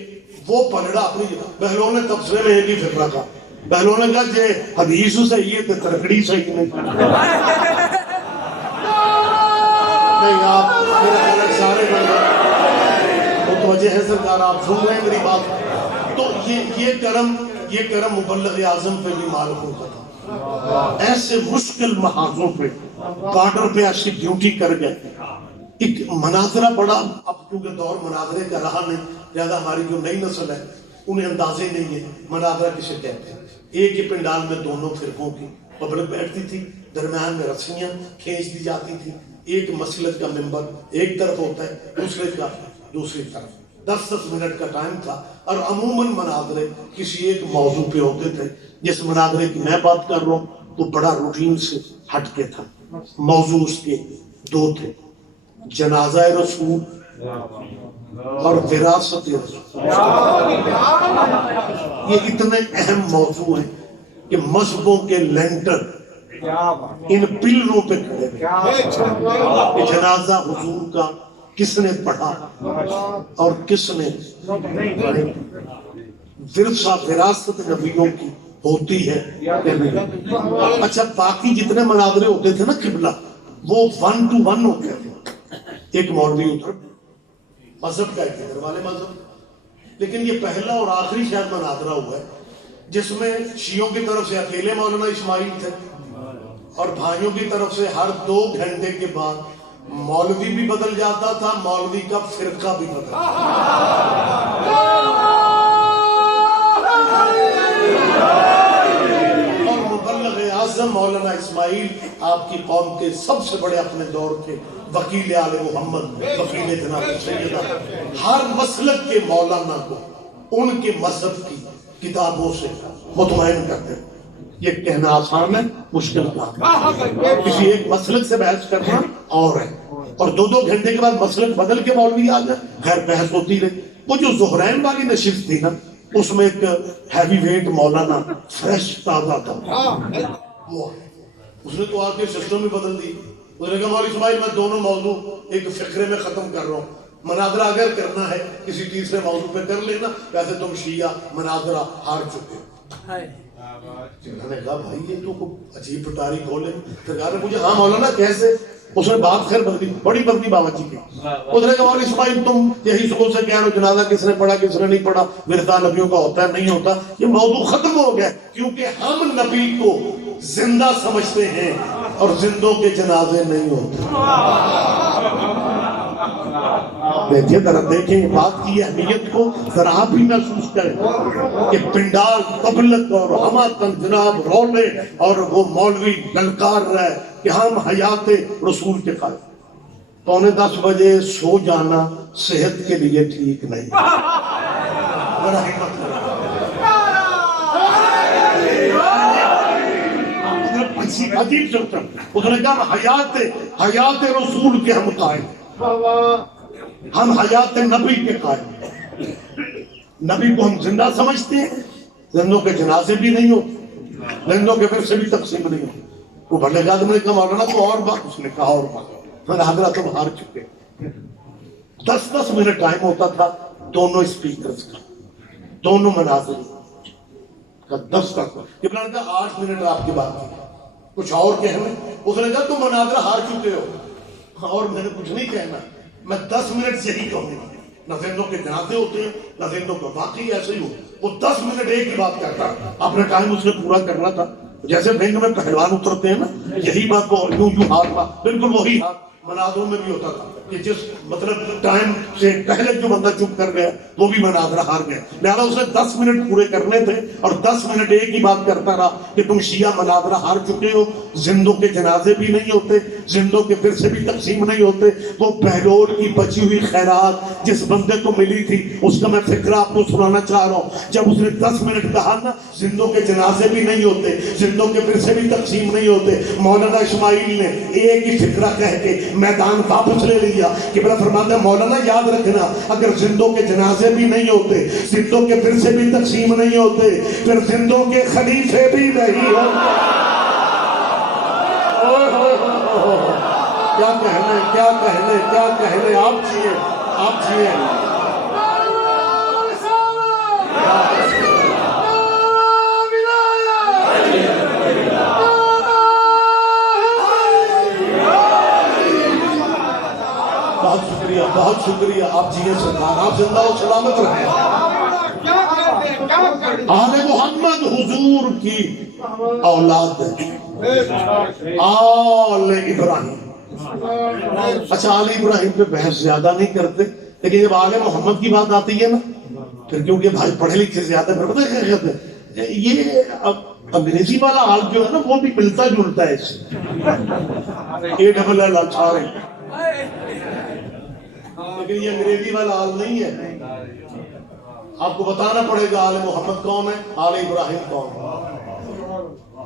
وہ پلڑا اپنی جگہ. بہلول نے تبصرے میں ایک ہی فکرہ کہا، بہلول نے کہا کہ حدیث صحیح ہے تو ترکڑی صحیح نہیں. نہیں آپ میرے خیال ہے سارے بندے متوجہ ہیں سرکار، آپ سن رہے ہیں میری بات. تو یہ کرم مبلغ اعظم پہ بھی معلوم ہوتا تھا. ایسے مشکل محاذوں پہ بارڈر پہ ایسی ڈیوٹی کر گئے. ایک مناظرہ پڑا، اب کیونکہ دور مناظرے کا رہا نہیں، لہٰذا ہماری جو نئی نسل ہے انہیں اندازے نہیں ہے مناظرہ کسے کہتے ہیں. ایک ہی پنڈال میں دونوں فرقوں کی پبلک بیٹھتی تھی، درمیان میں رسیاں کھینچ دی جاتی تھی. ایک مسجد کا ممبر ایک طرف ہوتا ہے، دوسرے کا دوسری طرف. 10 منٹ کا ٹائم تھا، اور عموماً مناظرے کسی ایک موضوع پہ ہوتے تھے. جس مناظرے کی میں بات کر رہا ہوں وہ بڑا روٹین سے ہٹ کے تھا. موضوع اس کے دو تھے، جنازہ رسول اور وراثت رسول. یہ اتنے اہم موضوع ہیں کہ مذہبوں کے لینٹر ان پلروں پہ کھڑے ہوئے کہ جنازہ حضور کا کس نے پڑھا اور کس نے نہیں. ورثہ وراثت نبیوں کی ہوتی ہے کہ نہیں؟ اچھا باقی جتنے مناظرے ہوتے تھے نا قبلہ وہ 1 to 1 ہوتے تھے. ایک مولوی ادھر مذہب کا ایک ادھر والے مذہب. لیکن یہ پہلا اور آخری شاید مناظرہ ہوا ہے جس میں شیعوں کی طرف سے اکیلے مولانا اسماعیل تھے اور بھائیوں کی طرف سے ہر 2 گھنٹے کے بعد مولوی بھی بدل جاتا تھا, مولوی کا فرقہ بھی بدل اور مبلغ اعظم مولانا اسماعیل آپ کی قوم کے سب سے بڑے اپنے دور کے وکیل آل محمد, وکیل جناب سیدہ, ہر مسلک کے مولانا کو ان کے مذہب کی کتابوں سے مطمئن کرتے ہیں. یہ کہنا آسان ہے, مشکل کام ہے. کسی ایک مسلک سے بحث کرنا اور ہے, اور 2 گھنٹے کے بعد مسلک بدل کے مولوی آ جائے, خیر بحث ہوتی رہی. وہ جو زہرین والی نشست تھی نا اس میں ایک ہیوی ویٹ مولانا فریش تازہ تھا, وہ اس نے تو آ کے سسٹم بھی بدل دی. اس نے کہا مولوی اسماعیل میں دونوں موضوع ایک فقرے میں ختم کر رہا ہوں, مناظرہ اگر کرنا ہے کسی تیسرے موضوع پہ کر لینا, ویسے تم شیعہ مناظرہ ہار چکے ہو. میں نے کہا بھائی یہ تو عجیب پٹاری کھولے. سرکار نے پوچھا ہاں مولانا کیسے؟ اس نے بات خیر بدلی, بڑی بدلی باورچی کی. اس نے کہا مولوی اسماعیل تم یہی سکول سے کہہ رہے ہو جنازہ کس نے پڑھا کس نے نہیں پڑھا, ورثہ نبیوں کا ہوتا ہے نہیں ہوتا, یہ موضوع ختم ہو گیا کیونکہ ہم نبی کو زندہ سمجھتے ہیں اور زندوں کے جنازے نہیں ہوتے. دیکھیں ذرا دیکھیں بات کی اہمیت کو, ذرا آپ بھی محسوس کریں کہ پنڈال پبلک اور ہماتن جناب رولے اور وہ مولوی للکار رہے کہ ہم حیات رسول کے قائل. 9:45 بجے سو جانا صحت کے لیے ٹھیک نہیں. بڑا حکمت عجیب سمجھا. اس نے کہا حیات رسول کے ہم قائل, ہم حیات نبی کے قائل. نبی کو ہم زندہ سمجھتے ہیں, زندوں کے جنازے بھی نہیں ہوتے, زندوں کے پھر سے بھی تقسیم نہیں ہوتے. وہ بھلے کا آدم نے کہا مولانا تو اور بات, اس نے کہا اور بات. میں حضرت تم ہار چکے. 10 منٹ ٹائم ہوتا تھا دونوں اسپیکرز کا, دونوں مناظر کا 10 تک. یہ نے کہا 8 منٹ آپ کی بات کی, کچھ اور کہنا. اس نے کہا تم مناظر ہار چکے ہو اور میں نے کچھ نہیں کہنا, میں 10 منٹ سے ہی کہوں گا. نہ زندوں کے جنازے ہوتے ہیں نہ زندوں کا واقعی ایسے ہی ہو. وہ 10 منٹ ایک ہی بات کرتا, اپنا ٹائم اس نے پورا کرنا تھا. جیسے بینک میں پہلوان اترتے ہیں نا, یہی بات وہ یوں ہاتھ تھا, بالکل وہی ہاتھ مناظروں میں بھی ہوتا تھا کہ جس مطلب ٹائم سے پہلے جو بندہ چپ کر گیا وہ بھی مناظرہ ہار گیا. لہذا اسے 10 منٹ پورے کرنے تھے اور 10 منٹ ایک ہی بات کرتا رہا کہ تم شیعہ مناظرہ ہار چکے ہو, زندوں کے جنازے بھی نہیں ہوتے, زندوں کے پھر سے بھی تقسیم نہیں ہوتے. وہ بہلول کی بچی ہوئی خیرات جس بندے کو ملی تھی اس کا میں فکرہ آپ کو سنانا چاہ رہا ہوں. جب اس نے 10 منٹ کہا نا زندوں کے جنازے بھی نہیں ہوتے, زندوں کے پھر سے بھی تقسیم نہیں ہوتے, مولانا اسماعیل نے ایک ہی فکرہ کہہ کے میدان واپس لے لیا. کہ بڑا فرماتا ہے مولانا یاد رکھنا اگر زندوں کے جنازے بھی نہیں ہوتے, زندوں کے پھر سے بھی تقسیم نہیں ہوتے, پھر زندوں کے خلیفے بھی نہیں ہوتے. کیا کہنے کیا کہنے کیا کہنے, آپ جیئے آپ جیئے. بہت شکریہ آپ جیئے سرکار, آپ زندہ و سلامت رہیں. آل محمد حضور کی اولاد ہے, آل ابراہیم. اچھا آل ابراہیم پہ بحث زیادہ نہیں کرتے, لیکن جب آل محمد کی بات آتی ہے نا پھر کیونکہ بھائی پڑھے لکھے زیادہ, پھر پتہ کیا کہتے ہیں یہ انگریزی والا حال جو ہے نا وہ بھی ملتا جلتا ہے اس سے, ALL اچھارے, لیکن یہ انگریزی والا حال نہیں ہے. آپ کو بتانا پڑے گا آل محمد کون ہے, آل ابراہیم کون ہے.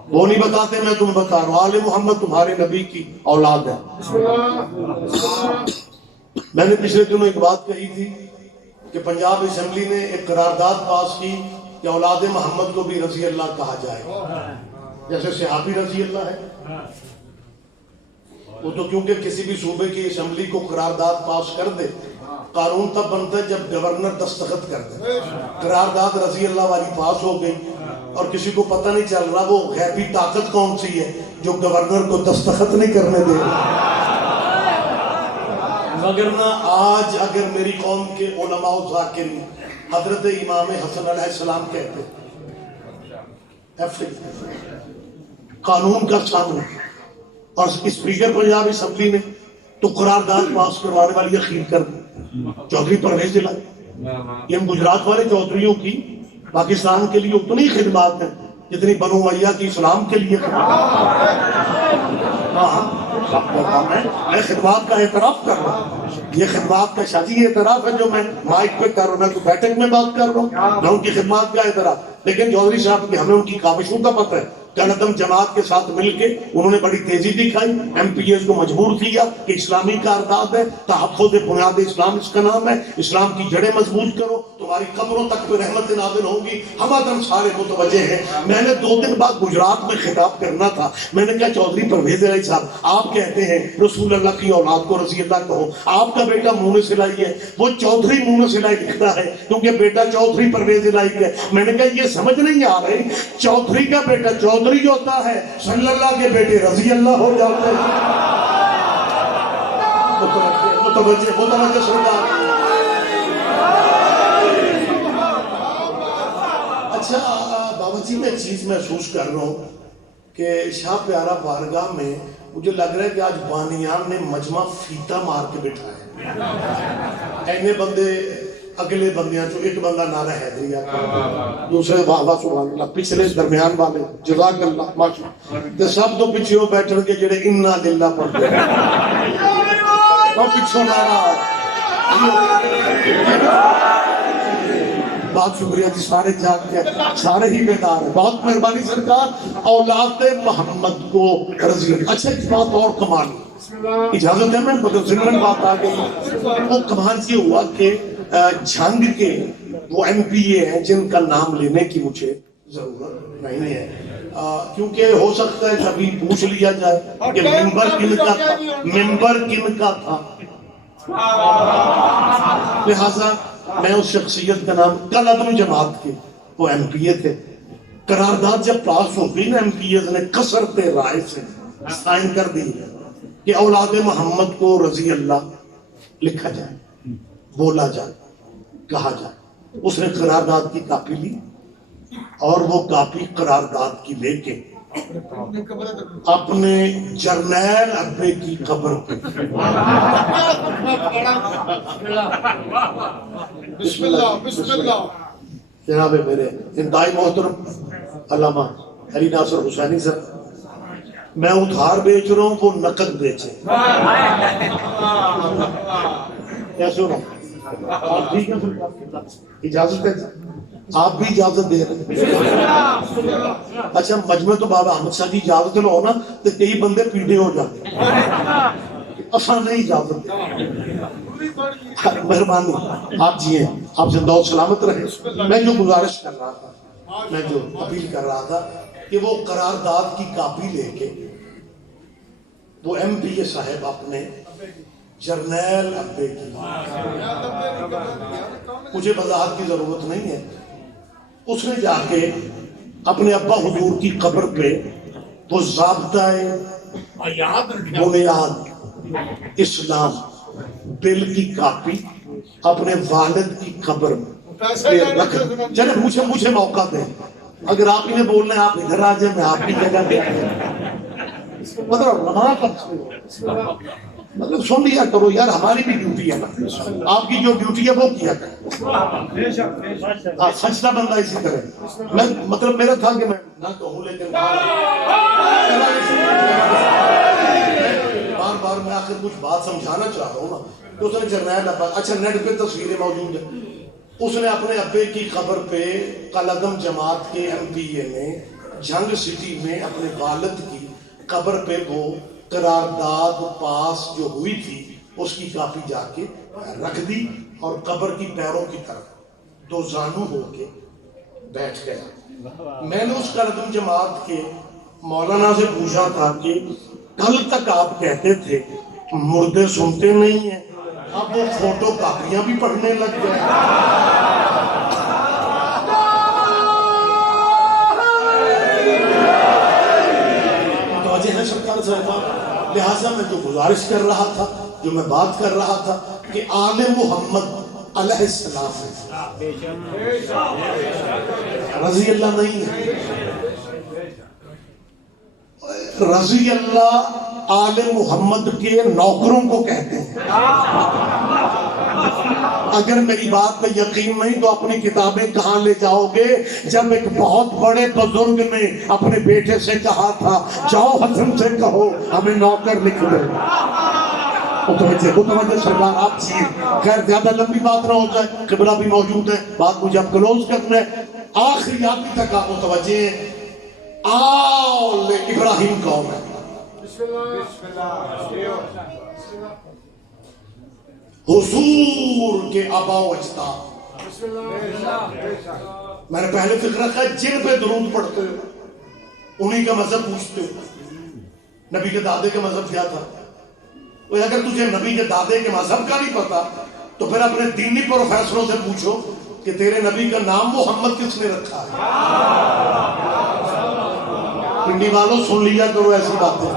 وہ نہیں بتاتے, میں تمہیں بتا رہا ہوں. آل محمد تمہارے نبی کی اولاد ہے. میں نے پچھلے دنوں ایک بات کہی تھی کہ پنجاب اسمبلی نے ایک قرارداد پاس کی کہ اولاد محمد کو بھی رضی اللہ کہا جائے, جیسے صحابی رضی اللہ ہے. وہ تو کیونکہ کسی بھی صوبے کی اسمبلی کو قرارداد پاس کر دے، قانون تب بنتا ہے جب گورنر دستخط کر دے۔ قرارداد رضی اللہ والی پاس ہو گئی اور کسی کو پتہ نہیں چل رہا وہ غیبی طاقت کون سی ہے جو گورنر کو دستخط نہیں کرنے دے رہی۔ مگر نہ آج اگر میری قوم کے علماء و ذاکرین حضرت امام حسن علیہ السلام کہتے قانون کا سامنے اور اسپیکر پنجاب اسمبلی نے تو قرارداد پاس کروانے والی اخیر کر دی چودھری پرویز الہی۔ یہ گجرات والے چودھریوں کی پاکستان کے لیے اتنی خدمات ہیں جتنی بنو امیہ کی اسلام کے لیے میں خدمات کا اعتراف کر رہا ہوں۔ یہ خدمات کا شادی اعتراف ہے جو میں مائک پہ کر رہا ہوں، میں تو بیٹھک میں بات کر رہا ہوں، میں ان کی خدمات کا اعتراف۔ لیکن چودھری صاحب کی ہمیں ان کی کاوشوں کا پتہ ہے۔ قلعتم جماعت کے ساتھ مل کے انہوں نے بڑی تیزی دکھائی، ایم پی ایس کو مجبور کیا کہ اسلامی قرارداد ہے، تحفظ بنیاد اسلام اس کا نام ہے، اسلام کی جڑیں مضبوط کرو، تمہاری قبروں تک پہ رحمت نازل ہوں گی۔ ہم آدم سارے متوجہ ہیں۔ میں نے 2 دن بعد گجرات میں خطاب کرنا تھا، میں نے کہا چودھری پرویز الہی صاحب آپ کہتے ہیں رسول اللہ کی اولاد کو رضی اللہ کہو، آپ کا بیٹا مونس الہی ہے، وہ چودھری مونس الہی لکھتا ہے کیونکہ بیٹا چودھری پرویز الہی کا ہے۔ میں نے کہا یہ سمجھ نہیں آ رہی، چودھری کا بیٹا چودھری ہوتا ہے، صلی اللہ کے بیٹے رضی اللہ ہو جاتے ہیں۔ متوجہ سردار۔ اچھا بابا جی میں چیز محسوس کر رہا ہوں کہ شاہ پیارا بارگاہ میں مجھے لگ رہا ہے کہ آج بانیان نے مجمع فیتا مار کے بٹھایا۔ اینے بندے اگلے بندیاں چو ایک بندہ نعرہ حیدریہ کا، دوسرے واہ سبحان اللہ، پچھلے درمیان والے جزاک اللہ ماشاءاللہ، تے سب تو پیچھے ہو بیٹھن کے جڑے انا للہ پڑھتے ہیں وہ پیچھے نعرہ۔ بہت شکریہ جی، سارے جاگ کے سارے ہی بیدار ہیں، بہت مہربانی سرکار۔ اولاد محمد کو رضی اللہ۔ اچھا ایک بات اور کمال، اجازت ہے میں مگر ضمن بات آ گئی، وہ کمال یہ ہوا کہ جھنگ کے وہ ایم پی اے ہیں جن کا نام لینے کی مجھے ضرورت نہیں ہے، کیونکہ ہو سکتا ہے کبھی پوچھ لیا جائے کہ ممبر کن کا تھا، ممبر کن کا تھا، لہٰذا میں اس شخصیت کا نام قلعتم جماعت کے وہ ایم پی اے تھے۔ قرارداد جب پاس ہو گئی نا ایم پی اے نے کثرت رائے سے سائن کر دی کہ اولاد محمد کو رضی اللہ لکھا جائے، بولا جائے، کہا جائے۔ اس نے قرارداد کی کاپی لی اور وہ کاپی قرارداد کی لے کے اپنے جرنیل ابے کی قبر پہ بسم اللہ جناب میرے انتہائی محترم علامہ علی ناصر حسینی صاحب، میں ادھار بیچ رہا ہوں، وہ نقد بیچے۔ کیسے ہو آپ ٹھیک ہے؟ اجازت ہے آپ بھی اجازت دے رہے ہیں؟ اچھا مجمع تو بابا احمد شاہ جی اجازت لو نا تو کئی بندے پیڑے ہو جاتے اصلا نہیں اجازت دے۔ مہربانی آپ جیئے، آپ زندہ و سلامت رہے۔ میں جو گزارش کر رہا تھا، میں جو اپیل کر رہا تھا کہ وہ قرارداد کی کاپی لے کے وہ ایم پی اے صاحب اپنے جرنیل ابے کی، مجھے وضاحت کی ضرورت نہیں ہے، اس نے جا کے اپنے ابا حضور کی قبر پہ وہ ضابطۂ بنیاد اسلام بل کی کاپی اپنے والد کی قبر میں رکھ۔ چلے مجھے موقع دیں، اگر آپ انہیں بولنا ہے آپ ادھر آ جائیں، میں آپ کی جگہ پہ مطلب سن لیا کرو یار، ہماری بھی ڈیوٹی ہے نا، آپ کی جو ڈیوٹی ہے وہ کیا کریں، سچتا بندہ اسی طرح۔ میں مطلب میرا تھا کہ میں نہ کہوں لیکن بار بار میں آخر کچھ بات سمجھانا چاہ رہا ہوں نا، تو اس نے جرنیل ابا، اچھا نیٹ پہ تصویریں موجود ہیں، اس نے اپنے ابے کی قبر پہ قلعتم جماعت کے ایم پی اے نے جھنگ سٹی میں اپنے والد کی قبر پہ وہ قرارداد پاس جو ہوئی تھی اس کی کاپی جا کے رکھ دی اور قبر کی پیروں کی طرف دو زانو ہو کے بیٹھ گیا۔ میں نے اس قلعتم جماعت کے مولانا سے پوچھا تھا کہ کل تک آپ کہتے تھے مردے سنتے نہیں ہیں، اب وہ فوٹو کاپیاں بھی پڑھنے لگ گئے۔ توجہ ہے سرکار صاحبہ، لہٰذا میں جو گزارش کر رہا تھا، جو میں بات کر رہا تھا کہ آل محمد علیہ السلام رضی اللہ نہیں ہے، رضی اللہ آل محمد کے نوکروں کو کہتے ہیں۔ اگر میری بات پہ یقین نہیں تو اپنی کتابیں کہاں لے جاؤ گے؟ جب ایک بہت بڑے بزرگ نے اپنے بیٹے سے کہا تھا جاؤ حسن سے کہو ہمیں نوکر لکھ دے۔ متوجہ سرکار آپ چیئے، خیر زیادہ لمبی بات نہ ہو جائے، قبلہ بھی موجود ہے، بات مجھے اب کلوز کرنا ہے۔ آخری آتی تک آپ متوجہ ہیں، آل ابراہیم قوم ہے، حضور کے آبا و اجداد۔ میں نے پہلے فکر رکھا جن پہ درود پڑھتے ہو انہی کا مذہب پوچھتے ہو، نبی کے دادے کا مذہب کیا تھا؟ اگر تجھے نبی کے دادے کے مذہب کا نہیں پتا تو پھر اپنے دینی پروفیسروں سے پوچھو کہ تیرے نبی کا نام محمد کس نے رکھا ہے؟ پنڈی والوں سن لیا کرو ایسی باتیں،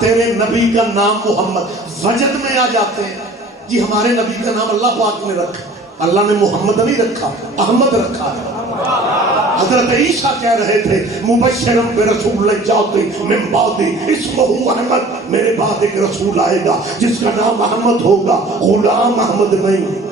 تیرے نبی کا نام محمد، وجد میں آ جاتے ہیں جی ہمارے نبی کا نام اللہ پاک نے رکھا، اللہ نے محمد نہیں رکھا، احمد رکھا ہے۔ حضرت عیسیٰ کہہ رہے تھے مبشرم برسول جاتی من بعدی اسمہ احمد، میرے بعد ایک رسول آئے گا جس کا نام احمد ہوگا، غلام احمد نہیں۔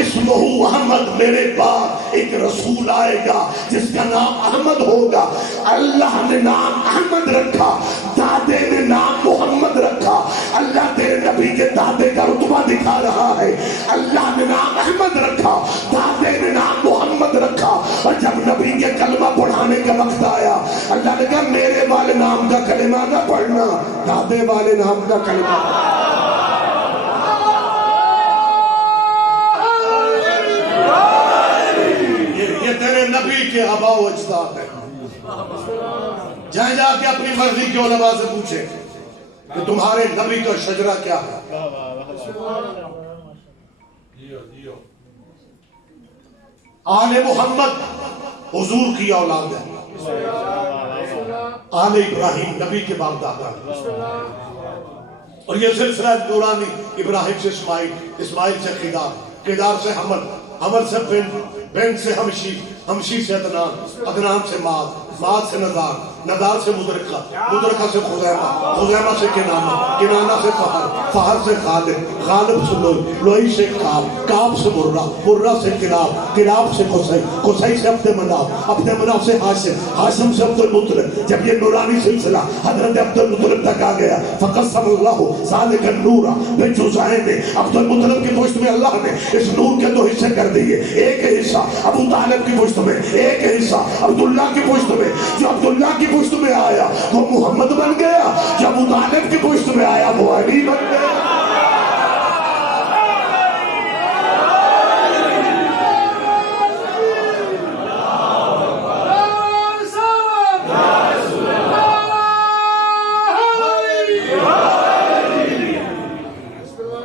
اسمہ احمد، میرے بعد ایک رسول آئے گا جس کا نام احمد ہوگا۔ اللہ نے نام احمد رکھا، دادے نے نام محمد رکھا۔ اللہ تیرے نبی کے دادے کا رتبہ دکھا رہا ہے، اللہ نے نام احمد رکھا، دادے نے نام محمد رکھا۔ اور جب نبی کے کلمہ پڑھانے کا وقت آیا اللہ نے کہا میرے والے نام کا کلمہ نہ پڑھنا، دادے والے نام کا کلمہ۔ یہ تیرے نبی کے آبا و اجداد ہیں۔ جائیں جا کے اپنی مرضی کے علماء سے پوچھیں کہ تمہارے نبی کا شجرہ کیا ہے۔ آل محمد حضور کی اولاد ہے، آل ابراہیم نبی کے باپ دادا ہے، اور یہ سلسلہ دورانی ابراہیم سے اسماعیل، اسماعیل سے قیدار، قیدار سے حمل، حمل سے بن سے ہمشی، ہمشی سے عدنان، عدنان سے ماد، ماد سے ندار، ندار سے مدرکہ، مدرکہ سے خزیمہ، خزیمہ سے کنانہ، کنانہ سے فہر، فہر سے غالب، غالب سے لوئی، لوئی سے کعب، کعب سے مرہ، مرہ سے کلاب، کلاب سے قصی، قصی سے عبد مناف، عبد مناف سے حاشم، حاشم سے عبد المطلب۔ جب یہ نورانی سلسلہ حضرت عبد المطلب تک آ گیا فقسم اللہ ذالک النور بجزئین، عبد المطلب کی پشت میں اللہ نے اس نور کے دو حصے کر دیے، ایک حصہ ابو طالب کی پشت میں، ایک حصہ عبداللہ کی پشت میں۔ جو عبداللہ کی پشت میں آیا وہ محمد بن گیا، جو ابو طالب کی پشت میں آیا وہ علی بن گیا۔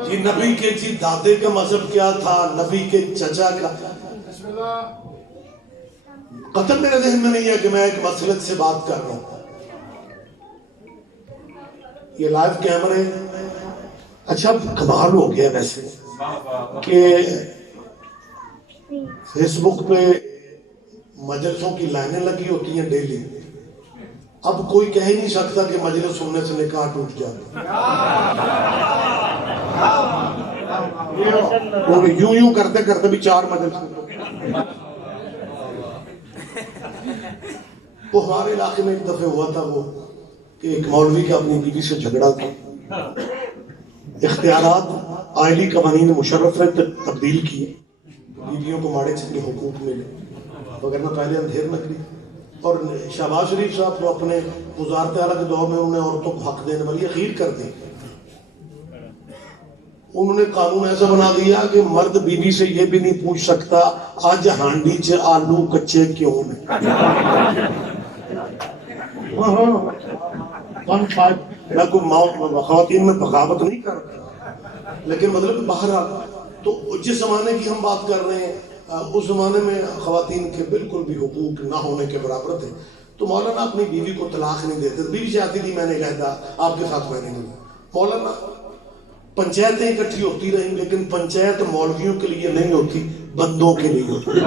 جی نبی کے جی دادے کا مذہب کیا تھا، نبی کے چچا کا قطر میرے ذہن میں نہیں ہے کہ میں ایک مسلک سے بات کر رہا ہوں۔ یہ لائیو کیمرے، اچھا کمال ہو گیا ویسے کہ فیس بک پہ مجلسوں کی لائنیں لگی ہوتی ہیں ڈیلی، اب کوئی کہہ ہی نہیں سکتا کہ مجلس سننے سے نکاح ٹوٹ جاتا، یوں یوں کرتے کرتے بھی 4 مجلس۔ وہ ہمارے علاقے میں ایک دفعہ ہوا تھا وہ کہ ایک مولوی کا اپنی بیوی سے جھگڑا تھا، اختیارات آئلی قوانین مشرف نے تبدیل کیے، بیویوں کو ماڑے چنگے حقوق ملے، وگرنہ پہلے اندھیر نکلی۔ اور شہباز شریف صاحب تو اپنے وزارت اعلیٰ کے دور میں انہوں نے عورتوں کو حق دینے والی اخیر کر دی، انہوں نے قانون ایسا بنا دیا کہ مرد بیوی سے یہ بھی نہیں پوچھ سکتا آج ہانڈی چ آلو کچے کیوں نے۔ میں کوئی خواتین میں بغاوت نہیں کر رہا، لیکن مطلب بہرحال تو جس زمانے کی ہم بات کر رہے ہیں اس زمانے میں خواتین کے بالکل بھی حقوق نہ ہونے کے برابر تھے. تو مولانا اپنی بیوی کو طلاق نہیں دیتے. بیوی چاہتی تھی میں نہیں رہتا آپ کے ساتھ، میں نہیں. مولانا پنچایتیں اکٹھی ہوتی رہیں، لیکن پنچایت مولویوں کے لیے نہیں ہوتی، بندوں کے لیے ہوتی.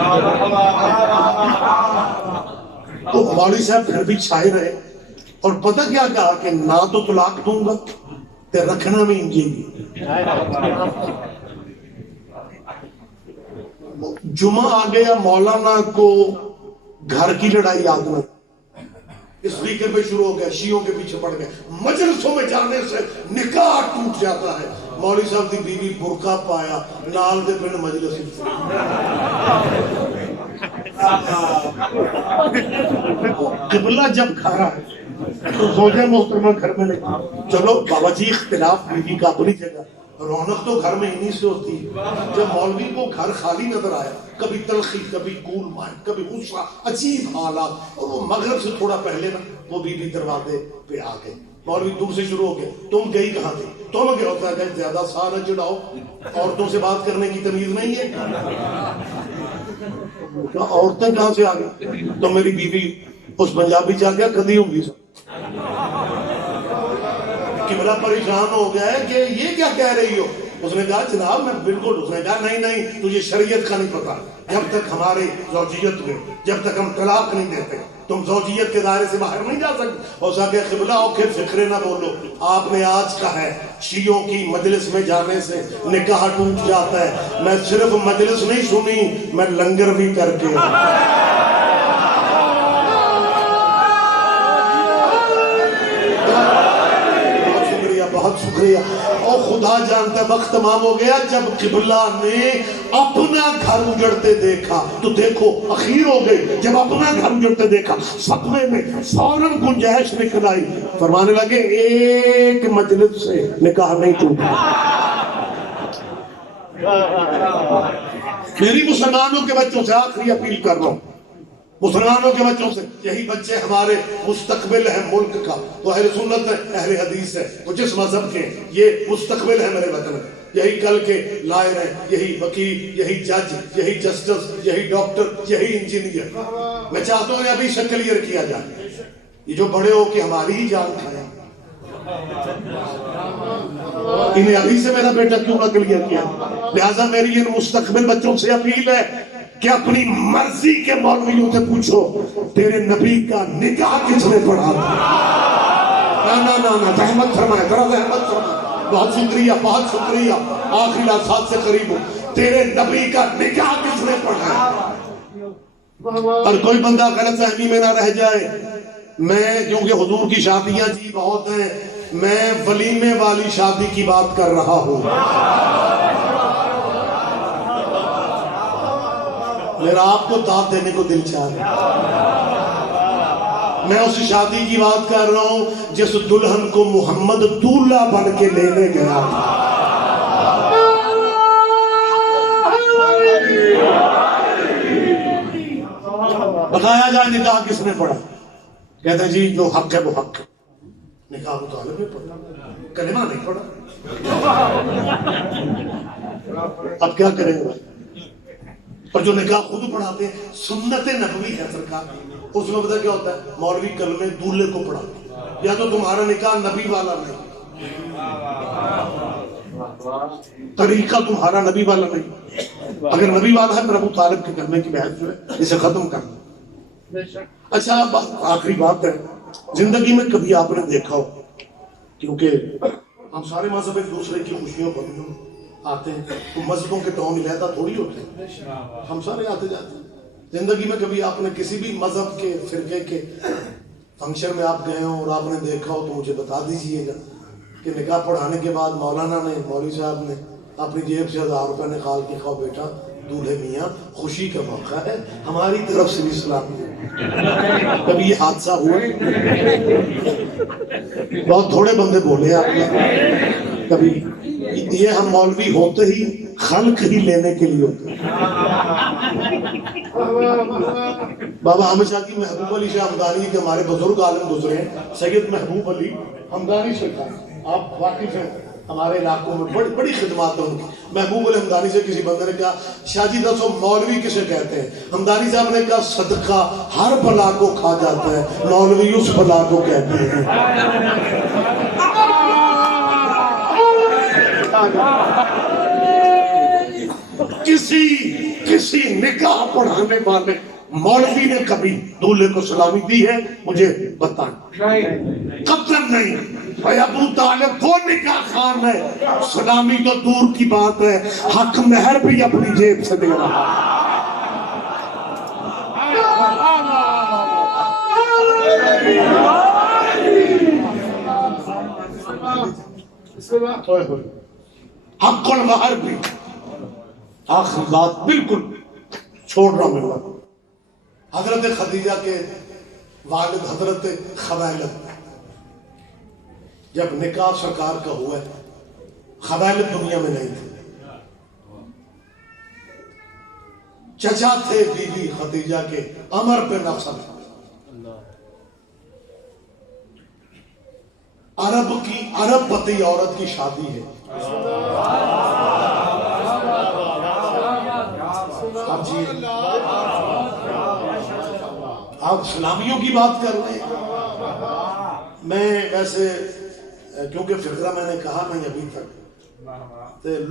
تو مولوی صاحب پھر بھی چھائے رہے، اور پتہ کیا کہا کہ نہ تو طلاق دوں گا تے رکھنا بھی انجی. جمعہ آ گیا، مولانا کو گھر کی لڑائی یاد نہ، اسپیکر پہ شروع ہو گیا، شیعوں کے پیچھے پڑ گئے. مجلسوں میں جانے سے نکاح ٹوٹ جاتا ہے. مولوی صاحب دی بیوی برقع پایا، نال دے پنڈ مجلس. قبلہ جب کھا رہا ہے تو زوجہ محترمہ گھر میں نہیں. چلو بابا جی اختلاف بیوی کا اپنی جگہ، رونق تو گھر میں انہی سے ہوتی ہے. جب مولوی کو گھر خالی نظر آیا، کبھی تلخی، کبھی کول مائنڈ، کبھی غصہ، عجیب حالات، اور وہ مغرب سے تھوڑا پہلے نا وہ بی بی دروازے پہ آ گئے. مولوی دور سے شروع ہو گئے، تم گئی کہاں تھی؟ تم کیا ہوتا ہے زیادہ سارا چڑھاؤ، عورتوں سے بات کرنے کی تمیز نہیں ہے؟ عورتیں کہاں سے آ گئی؟ تو میری بیوی اس پنجابی جا گیا کدی ہوں گی. قبلہ پریشان ہو گیا ہے کہ یہ کیا کہہ رہی ہو؟ اس نے کہا جناب میں بالکل. اس نے کہا نہیں تجھے شریعت کا نہیں پتا. جب تک ہمارے زوجیت میں، جب تک ہم طلاق نہیں دیتے تم زوجیت کے دائرے سے باہر نہیں جا سکتے. اور کہ قبلہ ہو کے فکرے نہ بولو، آپ نے آج کہا ہے شیعوں کی مجلس میں جانے سے نکاح ٹوٹ جاتا ہے. میں صرف مجلس نہیں سنی، میں لنگر بھی کر کے. بہت شکریہ. اور خدا جانتا ہے وقت تمام ہو گیا. جب قبلہ نے اپنا گھر اجڑتے دیکھا تو دیکھو اخیر ہو گئی. جب اپنا گھر اجڑتے دیکھا صدمے میں فوراً گنجائش نکل آئی. فرمانے لگے ایک مجلس سے نکاح نہیں ٹوٹا. میری مسلمانوں کے بچوں سے آخری اپیل کر رہا ہوں، مسلمانوں کے بچوں سے، یہی بچے ہمارے مستقبل ہے ملک کا. وہ اہل سنت ہے، اہل حدیث ہے، وہ جس مذہب کے، یہ مستقبل ہے میرے وطن میں. یہی کل کے لائر ہیں، یہی وکیل، یہی جج، یہی جسٹس، یہی ڈاکٹر، یہی انجینئر. میں چاہتا ہوں ابھی سے کلیئر کیا جائے. یہ جو بڑے ہو کے ہماری ہی جان کھائیں، انہیں ابھی سے میرا بیٹا کیوں نہ کلیئر کیا. لہٰذا میری ان مستقبل بچوں سے اپیل ہے کہ اپنی مرضی کے مولویوں سے پوچھو تیرے نبی کا نکاح کس نے پڑھا تھا. نا زحمت فرمائے، ذرا زحمت فرمائے. بہت شکریہ، بہت شکریہ. آخری لحظات سے قریب ہوں. تیرے نبی کا نکاح کس نے پڑھا ہے؟ اور کوئی بندہ غلط فہمی میں نہ رہ جائے. میں کیونکہ حضور کی شادیاں جی بہت ہیں، میں ولیمے والی شادی کی بات کر رہا ہوں. میرا آپ کو داد دینے کو دل چاہ رہا ہے. میں اس شادی کی بات کر رہا ہوں جس دلہن کو محمد دولہا بن کے لینے گیا تھا. بتایا جائے نکاح کس نے پڑھا؟ کہتے ہیں جی جو حق ہے وہ حق ہے. نکاح ابو طالب نے پڑھا، کلمہ نہیں پڑھا. اب کیا کریں گے؟ اور جو نکاح خود پڑھاتے ہیں سنت نبوی ہے سرکار، اس میں پتہ کیا ہوتا ہے؟ مولوی کلمے دولہے کو پڑھاتے ہیں. یا تو تمہارا نکاح نبی والا نہیں، طریقہ تمہارا نبی والا نہیں. اگر نبی والا ہے پھر ابو طالب کے کلمے کی بحث جو ہے اسے ختم کرنا. اچھا آخری بات ہے، زندگی میں کبھی آپ نے دیکھا ہو، کیونکہ ہم سارے مذہب ایک دوسرے کی خوشیوں پر آتے ہیں، تو مذہبوں کے ٹون علیحدہ تھوڑی ہوتے ہیں، ہم سارے آتے جاتے ہیں. زندگی میں کبھی آپ نے کسی بھی مذہب کے فرقے کے فنکشن میں آپ گئے ہوں اور آپ نے دیکھا ہو تو مجھے بتا دیجئے گا کہ نکاح پڑھانے کے بعد مولانا نے، مولوی صاحب نے اپنی جیب سے 1000 روپے نکال کے کہا بیٹا دولہے میاں خوشی کا موقع ہے، ہماری طرف سے بھی سلام. کبھی یہ حادثہ ہوا؟ بہت تھوڑے بندے بولے آپ نے. کبھی یہ ہم مولوی ہوتے ہی خلق ہی لینے کے لیے ہوتے ہیں. بابا احمد شاہ کی محبوب علی شاہ ہمدانی کے ہمارے بزرگ عالم گزرے ہیں، سید محبوب علی ہمدانی سرکار، آپ واقف ہیں ہمارے علاقوں میں بڑی خدمات ہیں ان کی۔ محبوب علی ہمدانی سے کسی بندے نے کہا شاہ جی دسو مولوی کسے کہتے ہیں؟ ہمدانی صاحب نے کہا صدقہ ہر بلا کو کھا جاتا ہے، مولوی اس بلا کو کہتے ہیں۔ کسی نکاح پڑھانے والے مولوی نے کبھی دولہے کو سلامی دی ہے؟ مجھے بتائیں۔ قطعاً نہیں۔ بھائی ابو طالب وہ نکاح خان ہے، سلامی تو دور کی بات ہے، حق مہر بھی اپنی جیب سے دے رہا ہے۔ حق المہر بھی۔ آخری بات بالکل چھوڑ رہا ہوں میں، حضرت خدیجہ کے والد حضرت خویلد، جب نکاح سرکار کا ہوا ہے، خویلد دنیا میں نہیں تھے، چچا تھے بی بی خدیجہ کے عمر بن اسد، عرب پتی عورت کی شادی ہے۔ آپ سلامیوں کی بات کر رہے ہیں۔ میں ویسے کیونکہ فقرہ میں نے کہا نہیں ابھی تک،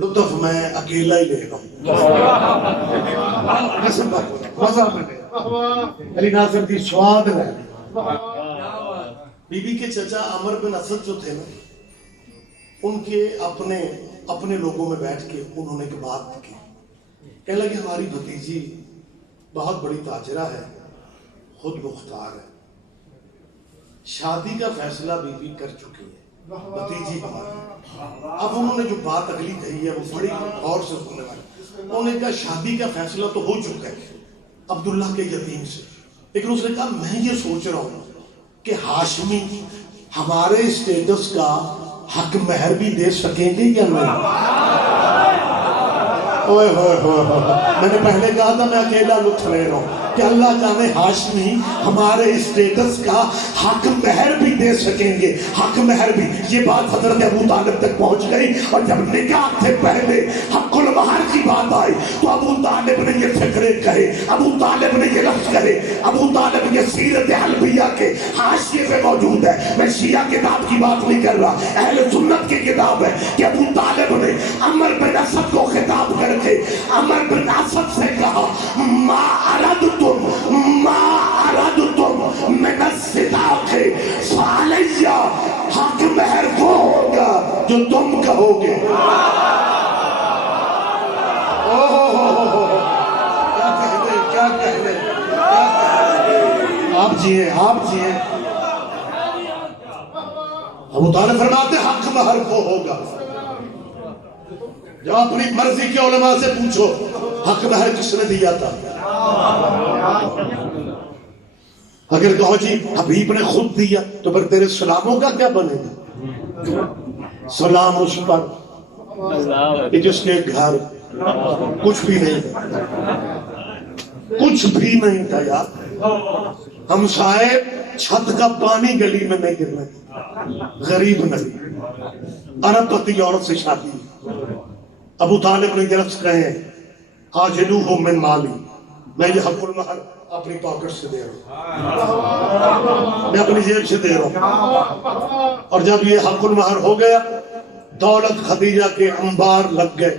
لطف میں اکیلا ہی لے رہا ہوں، مزہ میں لے رہا ہوں۔ علی ناصر کی سواد ہے۔ بی بی کے چچا عمر بن اسد جو تھے نا، ان کے اپنے لوگوں میں بیٹھ کے انہوں نے ایک بات کی، کہنے لگے ہماری بھتیجی بہت بڑی تاجرہ ہے، خود مختار ہے، شادی کا فیصلہ بی بی کر چکی ہے، بھتیجی ہماری۔ اب انہوں نے جو بات اگلی کہی ہے وہ بڑی غور سے سننے والی۔ انہوں نے کہا شادی کا فیصلہ تو ہو چکا ہے عبداللہ کے یتیم سے، لیکن اس نے کہا میں یہ سوچ رہا ہوں کہ ہاشمی ہمارے اسٹیٹس کا حق مہر بھی دے سکیں گے یا نہیں؟ میں نے پہلے کہا تھا میں اکیلا لطف لے رہا ہوں کہ اللہ جانے ہاشمی ہمارے اسٹیٹس کا حق مہر بھی دے سکیں گے، حق مہر بھی۔ یہ بات حضرت ابو طالب تک پہنچ گئی، اور جب نکاح سے پہلے حق المہر کی بات آئی تو ابو طالب نے یہ فکرے کہے، ابو طالب نے یہ لفظ کہے۔ ابو طالب یہ سیرت حلبیہ کے حاشیے پہ موجود ہے، میں شیعہ کتاب کی بات نہیں کر رہا، اہل سنت کی کتاب ہے کہ ابو طالب نے عمر بن اسد کو خطاب کر کے عمر بن اسد سے کہا ما اردتم من الصداق فعلیہ، حق مہر وہ ہوگا جو تم کہو گے۔ کیا کہنے آپ جیئے ابو طالب فرماتے حق مہر وہ ہوگا جو اپنی مرضی کے علماء سے پوچھو حق مہر کس نے دیا تھا۔ اگر کہو جی حبیب نے خود دیا تو پھر تیرے سلاموں کا کیا بنے گا؟ سلام اس پر کہ جس کے گھر کچھ بھی نہیں تھا یار، ہم صاحب چھت کا پانی گلی میں نہیں گرنا، غریب نہیں، عرب پتی عورت سے شادی۔ ابو طالب نے یہ لفظ کہے آجلوہ من مالی، میں یہ حق المہر اپنی پاکٹ سے دے رہا ہوں، میں اپنی جیب سے دے رہا ہوں۔ اور جب یہ حق المہر ہو گیا، دولت خدیجہ کے انبار لگ گئے،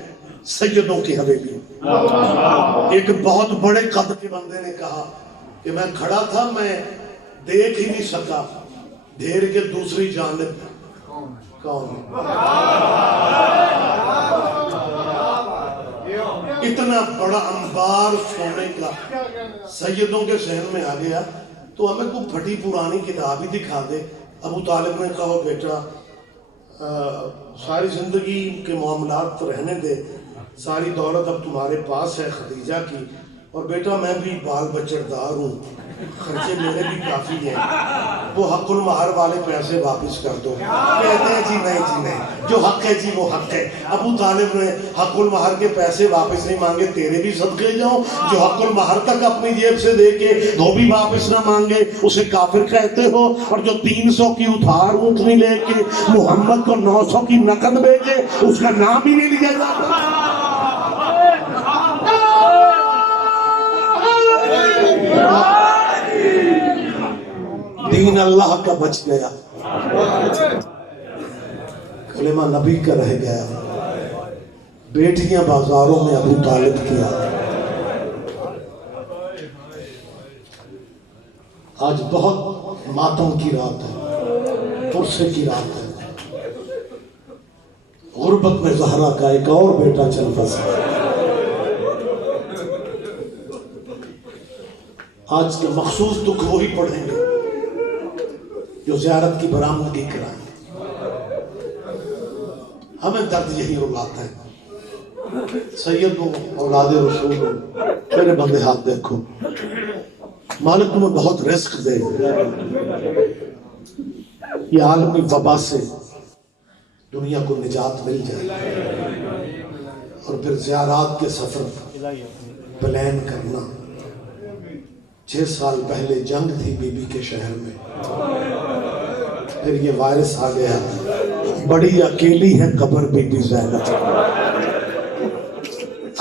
سیدوں کی حویلی۔ ایک بہت بڑے قد کے بندے نے کہا کہ میں کھڑا تھا، میں دیکھ ہی نہیں سکا ڈھیر کے دوسری جانب کون، اتنا بڑا انبار سونے کا سیدوں کے ذہن میں آ گیا تو ہمیں کوئی پھٹی پرانی کتاب ہی دکھا دے۔ ابو طالب نے کہا بیٹا ساری زندگی کے معاملات رہنے دے، ساری دولت اب تمہارے پاس ہے خدیجہ کی، اور بیٹا میں بھی بال بچڑدار ہوں، خرچے میرے بھی کافی ہیں، وہ حق المہر والے پیسے واپس کر دو۔ کہتے ہیں جی نہیں، جو حق ہے جی وہ حق ہے۔ ابو طالب نے حق المہر کے پیسے واپس نہیں مانگے، تیرے بھی صدقے جاؤں، جو حق المہر تک اپنی جیب سے دے کے وہ بھی واپس نہ مانگے اسے کافر کہتے ہو، اور جو 300 کی ادھار اونٹنی لے کے محمد کو 900 کی نقد بیچے اس کا نام ہی نہیں لیا جاتا۔ دین اللہ کا بچ گیا، کلمہ نبی کا رہ گیا، بیٹیاں بازاروں میں ابو طالب کیا۔ آج بہت ماتم کی رات ہے، پرسے کی رات ہے، غربت میں زہرا کا ایک اور بیٹا چل بسا۔ آج کے مخصوص دکھ وہی پڑھیں گے جو زیارت کی برآمدگی کرائیں، ہمیں درد یہی رلاتا ہے۔ سیدوں اولاد رسول میرے بندے ہاتھ دیکھو، مالک تمہیں بہت رزق دے، یہ عالمی وبا سے دنیا کو نجات مل جائے، اور پھر زیارات کے سفر پلان کرنا۔ 6 سال پہلے جنگ تھی بی بی کے شہر میں، پھر یہ وائرس آ گیا، بڑی اکیلی ہے قبر بی بی زینب۔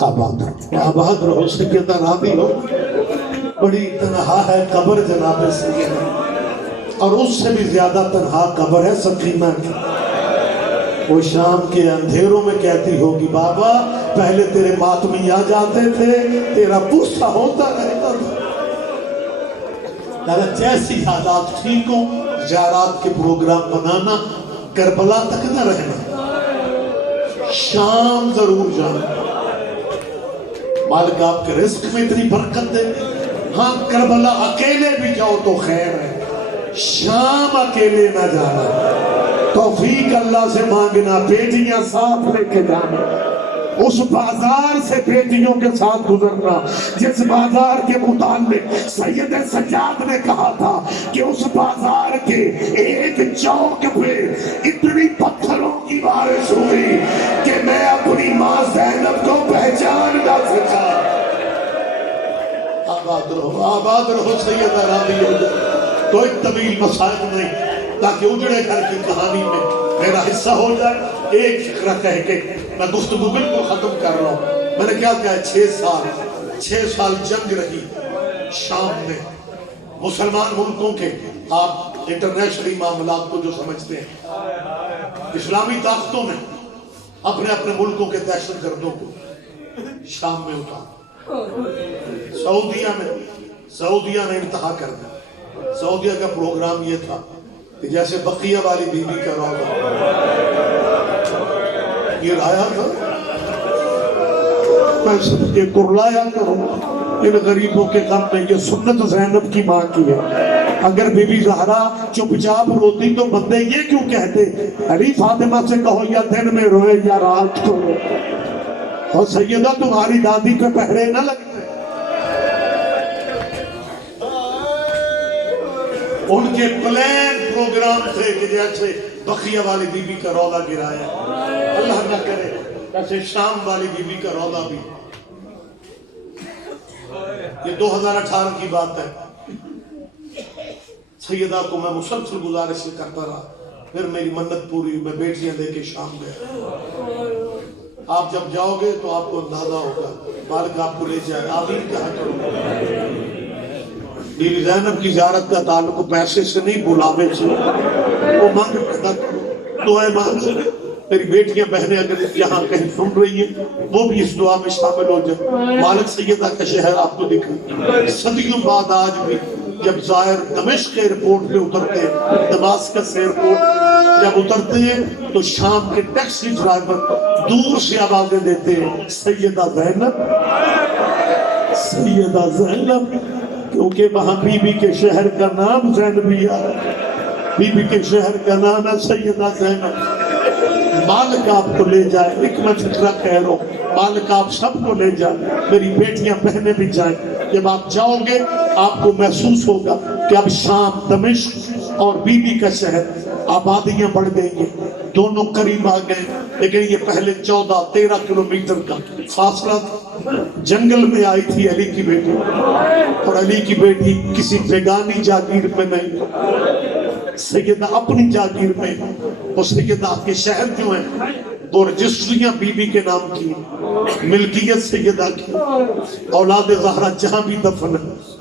آباد رہو سیدہ راضی ہو، بڑی تنہا ہے قبر جناب سیدہ، اور اس سے بھی زیادہ تنہا قبر ہے سقیمہ کی۔ وہ شام کے اندھیروں میں کہتی ہوگی بابا پہلے تیرے ماتمی آ جاتے تھے، تیرا پوچھا ہوتا رہتا تھا۔ اگر جیسی حالات ٹھیک ہوں زیارات کے پروگرام بنانا، کربلا تک نہ رہنا، شام ضرور جانا۔ مالک آپ کے رزق میں اتنی برکت دے، ہاں کربلا اکیلے بھی جاؤ تو خیر ہے، شام اکیلے نہ جانا۔ توفیق اللہ سے مانگنا، بیٹیاں ساتھ لے کے جانا، اس بازار سے بیٹیوں کے ساتھ گزرنا جس بازار کے متعلق سید سجاد نے کہا تھا کہ اس بازار کے ایک چوک پہ اتنی پتھروں کی بارش ہوئی کہ میں اپنی ماں زینب کو پہچان نہ سکا۔ آباد رہو سیدہ راضی ہو جائے، کوئی طویل مسائل نہیں، تاکہ اجڑے گھر کی کہانی میں میرا حصہ ہو جائے۔ ایک فکرہ کہہ کے میں گفتگو بالکل ختم کر رہا ہوں۔ میں نے کیا کہا، 6 سال جنگ رہی شام میں، مسلمان ملکوں کے، آپ انٹرنیشنل معاملات کو جو سمجھتے ہیں، اسلامی طاقتوں نے اپنے اپنے ملکوں کے دہشت گردوں کو شام میں اٹھا۔ سعودیہ نے انتہا کر دیا۔ سعودیہ کا پروگرام یہ تھا کہ جیسے بقیہ والی بی بی کا روضہ یہ لایا تھا، میں سب کے کرلایا کروں ان غریبوں کے غم میں، یہ سنت زینب کی ماں کی ہے۔ اگر بی بی زہرا چپ چاپ روتی تو بندے یہ کیوں کہتے، علی فاطمہ سے کہو یا دن میں روئے یا رات کو روئے، اور سیدہ تمہاری دادی پہ پہرے نہ لگتے۔ ان کے پلان پروگرام تھے کہ جیسے بقیہ والی بی بی کا روضہ گرایا، اللہ نہ کرے جیسے شام والی بی بی کا روضہ بھی۔ یہ 2018 کی بات ہے۔ سیدہ کو میں مسلسل گزارش کرتا رہا، پھر میری منت پوری، میں بیٹیاں لے کے شام گیا۔ آپ جب جاؤ گے تو آپ کو اندازہ ہوگا، مالک آپ کو لے جائے، آمین کہا کرو۔ بی بی زینب کی زیارت کا تعلق پیسے سے نہیں، بلاوے سے، وہ مانگ پیدا کرو، دعائیں مانگ۔ میری بیٹیاں بہنیں اگر یہاں کہیں سن رہی ہیں وہ بھی اس دعا میں شامل ہو جائے۔ مالک سیدہ کا شہر آپ کو دکھا، صدیوں بعد آج بھی جب زائر دمشق ایئرپورٹ پہ اترتے ہیں، دماسکس ایئرپورٹ جب اترتے ہیں تو شام کے ٹیکسی ڈرائیور دور سے آوازیں دیتے ہیں، سیدہ زینب، سیدہ زینب، کیونکہ وہاں بی بی کے شہر کا نام زینبیہ ہے، بی بی کے شہر کا نام ہے سیدہ زینب۔ مالک آپ کو لے جائے، ایک میں فکرہ کہہ رہا ہوں، مالک آپ سب کو لے جائیں، میری بیٹیاں بہنیں بھی جائیں. جب آپ جاؤ گے آپ کو محسوس ہوگا کہ اب شام، دمشق اور بی بی کا شہر آبادیاں بڑھ گئی ہیں، دونوں قریب آ گئے. لیکن یہ پہلے 14-13 کلومیٹر کا فاصلہ تھا. جنگل میں آئی تھی علی کی بیٹی، اور علی کی بیٹی کسی بیگانی جاگیر میں نہیں، سیدہ اپنی جاگیر میں. وہ سیدہ کے شہر جو ہیں وہ رجسٹریاں بی بی کے نام کی، ملکیت سیدہ کی. اولاد زہرا جہاں بھی دفن ہے